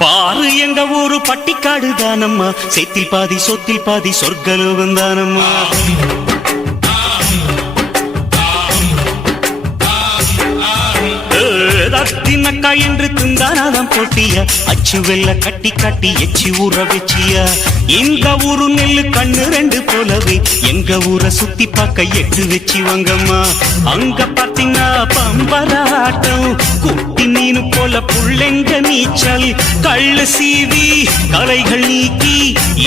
பாரு எங்க ஊரு பட்டிக்காடு தானம்மா சேத்தில் பாதி சொத்தில் பாதி சொர்க்கலோகம் தானம்மா தத்தினக்கா என்று திந்தானாதான் போட்டியா அச்சு வெள்ள கட்டி கட்டி எச்சி ஊற வச்சியா இந்த ஊரு நெல்லு கண்ணு ரெண்டு போலவே எங்க ஊரை சுத்தி பார்க்க எட்டு வச்சு வாங்கம்மா அங்க பாத்தீங்கன்னா பம்பராட்டம் குட்டி மீனு போல புள்ளெங்க நீச்சல் கள்ள சீவி கலைகள் நீக்கி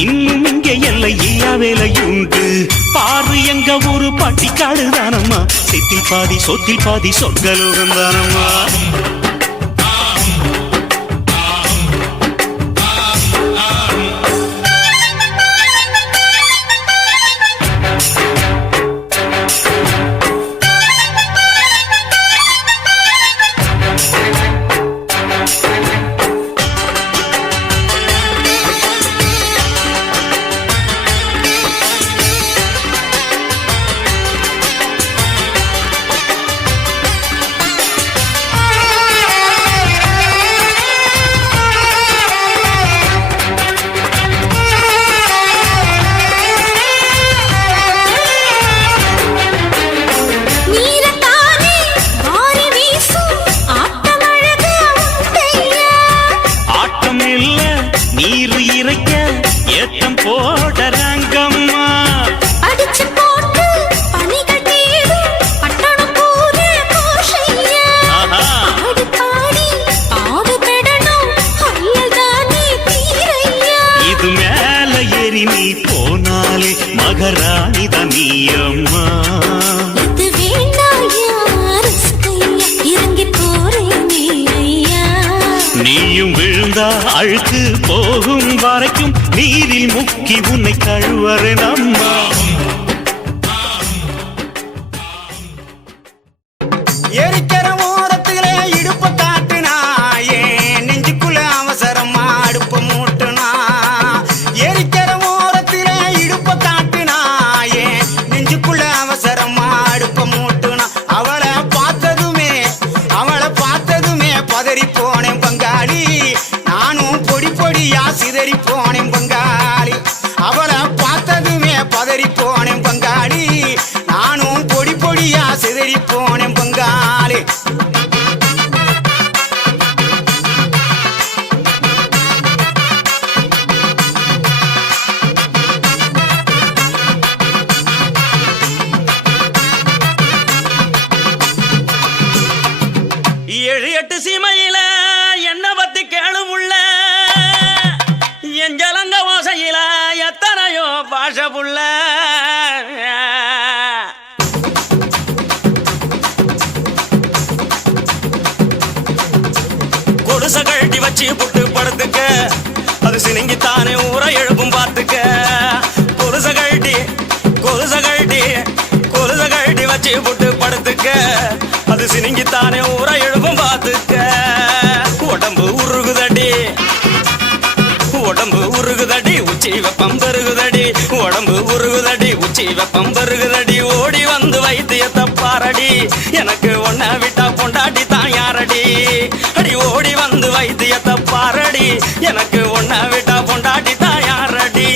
இன்னும் இங்க எல்லை ஐயா வேலையுண்டு பாரு எங்க ஊரு பட்டிக்காடு தானம்மா சேத்தில் பாதி சொத்தில் பாதி சொர்க்கலோகம் தானம்மா ஊதா அழுக்கு போகும் வரைக்கும் நீரில் முக்கி உன்னை கழுவறு நம்மா. எரிக்கிற ஓரத்திலே இடுப்ப காட்டுனா ஏன் நெஞ்சுக்குள்ள அவசரமா அடுப்ப மூட்டுனா. எரிக்கிற ஓரத்திலே இடுப்ப காட்டுனா ஏன் நெஞ்சுக்குள்ள அவசரமா அடுப்ப மூட்டுனா. அவளை பார்த்ததுமே பதறி போனேன் பங்காளி, நானும் பொடி பொடியா சிதறி போனேன் பங்காளி. அவளை பார்த்ததுமே பதறி போனேன் பங்காளி, நானும் பொடி பொடியா சிதறி போனேன் பங்காளி. ஏழு எட்டு சீமையில என்ன பத்தி கேளுமுள்ள, எஞ்சலங்க ஓசையில எத்தனையோ பாஷ புள்ள. கொடுச கழட்டி வச்சு புட்டு படுத்துக்க, அது சினிங்கித்தானே ஊரை எழுப்பும் பார்த்துக்க. கொலுச கழட்டி வச்சு புட்டு படுத்துக்க, அது சினிங்கித்தானே ஊரை எழுப்பும் பார்த்துக்க. உடம்பு உருகுதடி உச்சி வெப்பம் பெருகுதடி, உடம்பு உருகுதடி உச்சி வெப்பம் பெருகுதடி. ஓடி வந்து வைத்தியத்தை பாரடி, எனக்கு ஒன்ன விட்டா பொண்டாட்டி தான் யாரடி. அடி ஓடி வந்து வைத்தியத்தை பாரடி, எனக்கு ஒன்ன விட்டா பொண்டாட்டி தான் யாரடி.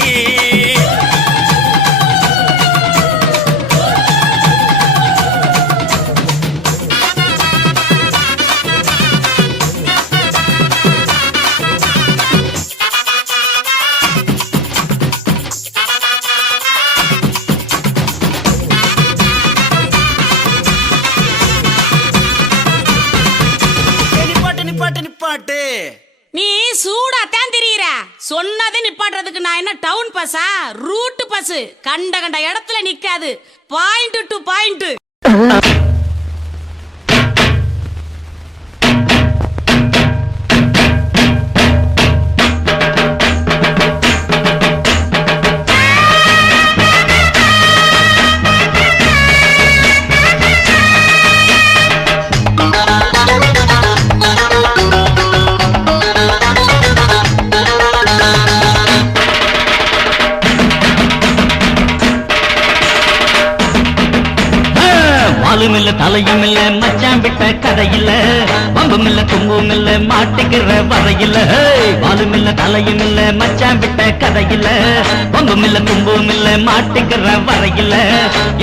நீ சூடா தான் தெரியுற. சொன்னது நிப்பாட்டுறதுக்கு நான் என்ன டவுன் பஸ்ஸா? Route bus. கண்ட இடத்துல நிக்காது. Point to point. வாலுமில்ல தலையுமில்ல மச்சான் விட்ட கதையில, பம்புமில்ல தும்புமில்ல மாட்டுகிற வரையில. வாலுமில்ல தலையுமில்ல மச்சான் விட்ட கதையில, பம்புமில்ல தும்புமில்ல மாட்டுகிற வரையில.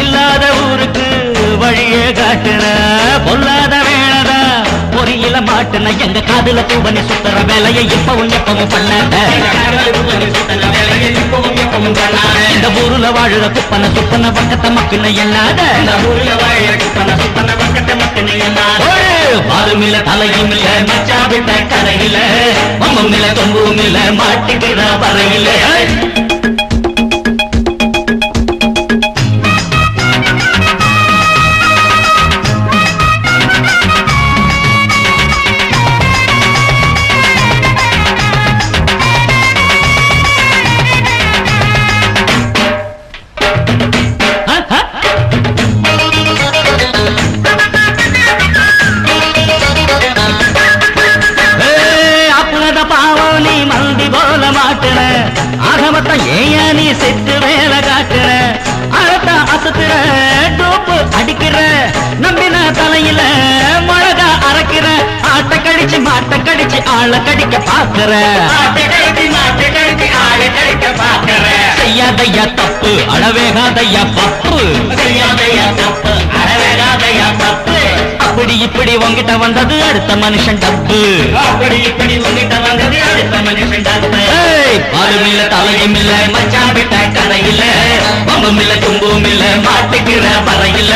இல்லாத ஊருக்கு வழியே காட்டுன, பொல்லாத வேணதா பொறியில மாட்டுன. எங்க காதுல தூவனி சுத்துற வேலையை இப்பவும் எப்பவும் பண்ணாத. இந்த ஊருல வாழுற குப்பன சுப்பன பக்கத்த மக்குன என்னாத. பாலுமில்ல தலையுமில்ல மச்சா விட்ட கரையில, மம்மில்ல தொம்புமில்ல மாட்டுகிற வரையில. நீ செத்து வேலை காட்டுற, அழத்தா அசத்துற, டோப்பு அடிக்கிற, நம்பின தலையில மிளகா அரைக்கிற. ஆட்ட கடிச்சு மாட்ட கடிச்சு ஆள கடிக்க பாக்குற. செய்யாதையா தப்பு அளவேகாதையா பப்பு. அப்படி இப்படி உங்கிட்ட வந்தது அடுத்த மனுஷன் டப்பு. பாலுமில்ல தலையுமில்ல மச்சான் விட்ட கரையில, பம்புமில்ல தும்புமில்ல மாட்டுக்கிற வரையில.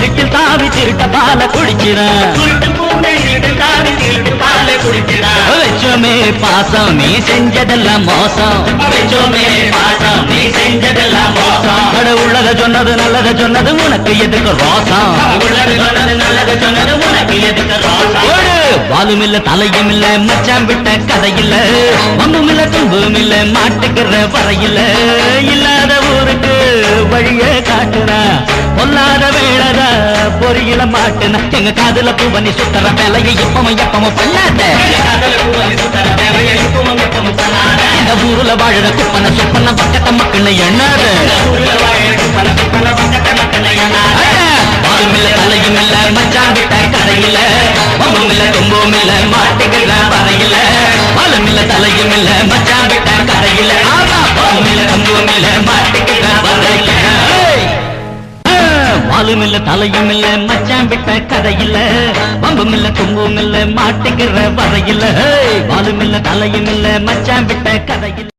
இருட்டில் தாவி திருட்ட பால குடிக்கிறான் வச்சோமே பாசம் நீ செஞ்சதெல்லாம் மோசம் வச்சோமே பாசம் நீ செஞ்சதெல்லாம் மோசம் உள்ளத சொன்னது நல்லத சொன்னது உனக்கு எதுக்கு ரோசம் உள்ளத சொன்னது நல்லத சொன்னது உனக்கு எதுக்கு ரோசம் வாலும் இல்ல தலையும் இல்ல மச்சான் விட்ட கதையில்ல மம்பும் இல்ல தும்பும் இல்ல மாட்டுக்கிற வரையில இல்லாத ஊருக்கு வழிய காட்டுனா பொல்லாத வேளத பொறியில மாட்டுனா எங்க காதுல பூவனி சுத்தர வேலையை எப்பவும் பண்ணாத இந்த ஊருல வாழற குப்பன சுப்பன பக்கத்த மக்கள் எண்ணாத வாலும் இல்ல தலையும் இல்ல மச்சான் விட்ட கதையில மம்பும் இல்ல தும்பும் இல்ல மாட்டுக்கிற வரையில வாலும் இல்ல தலையும் இல்ல மச்சான் விட்ட கதையில வாலும் இல்ல தும்பும் இல்ல மாட்டுக்கிற வரையில வாலும் இல்ல தலையும் இல்ல மச்சான் விட்ட கதையில பம்பும் இல்ல தும்பும் இல்ல மாட்டுக்கிற வரையில வாலும் இல்ல தலையும் இல்ல மச்சான் விட்ட கதையில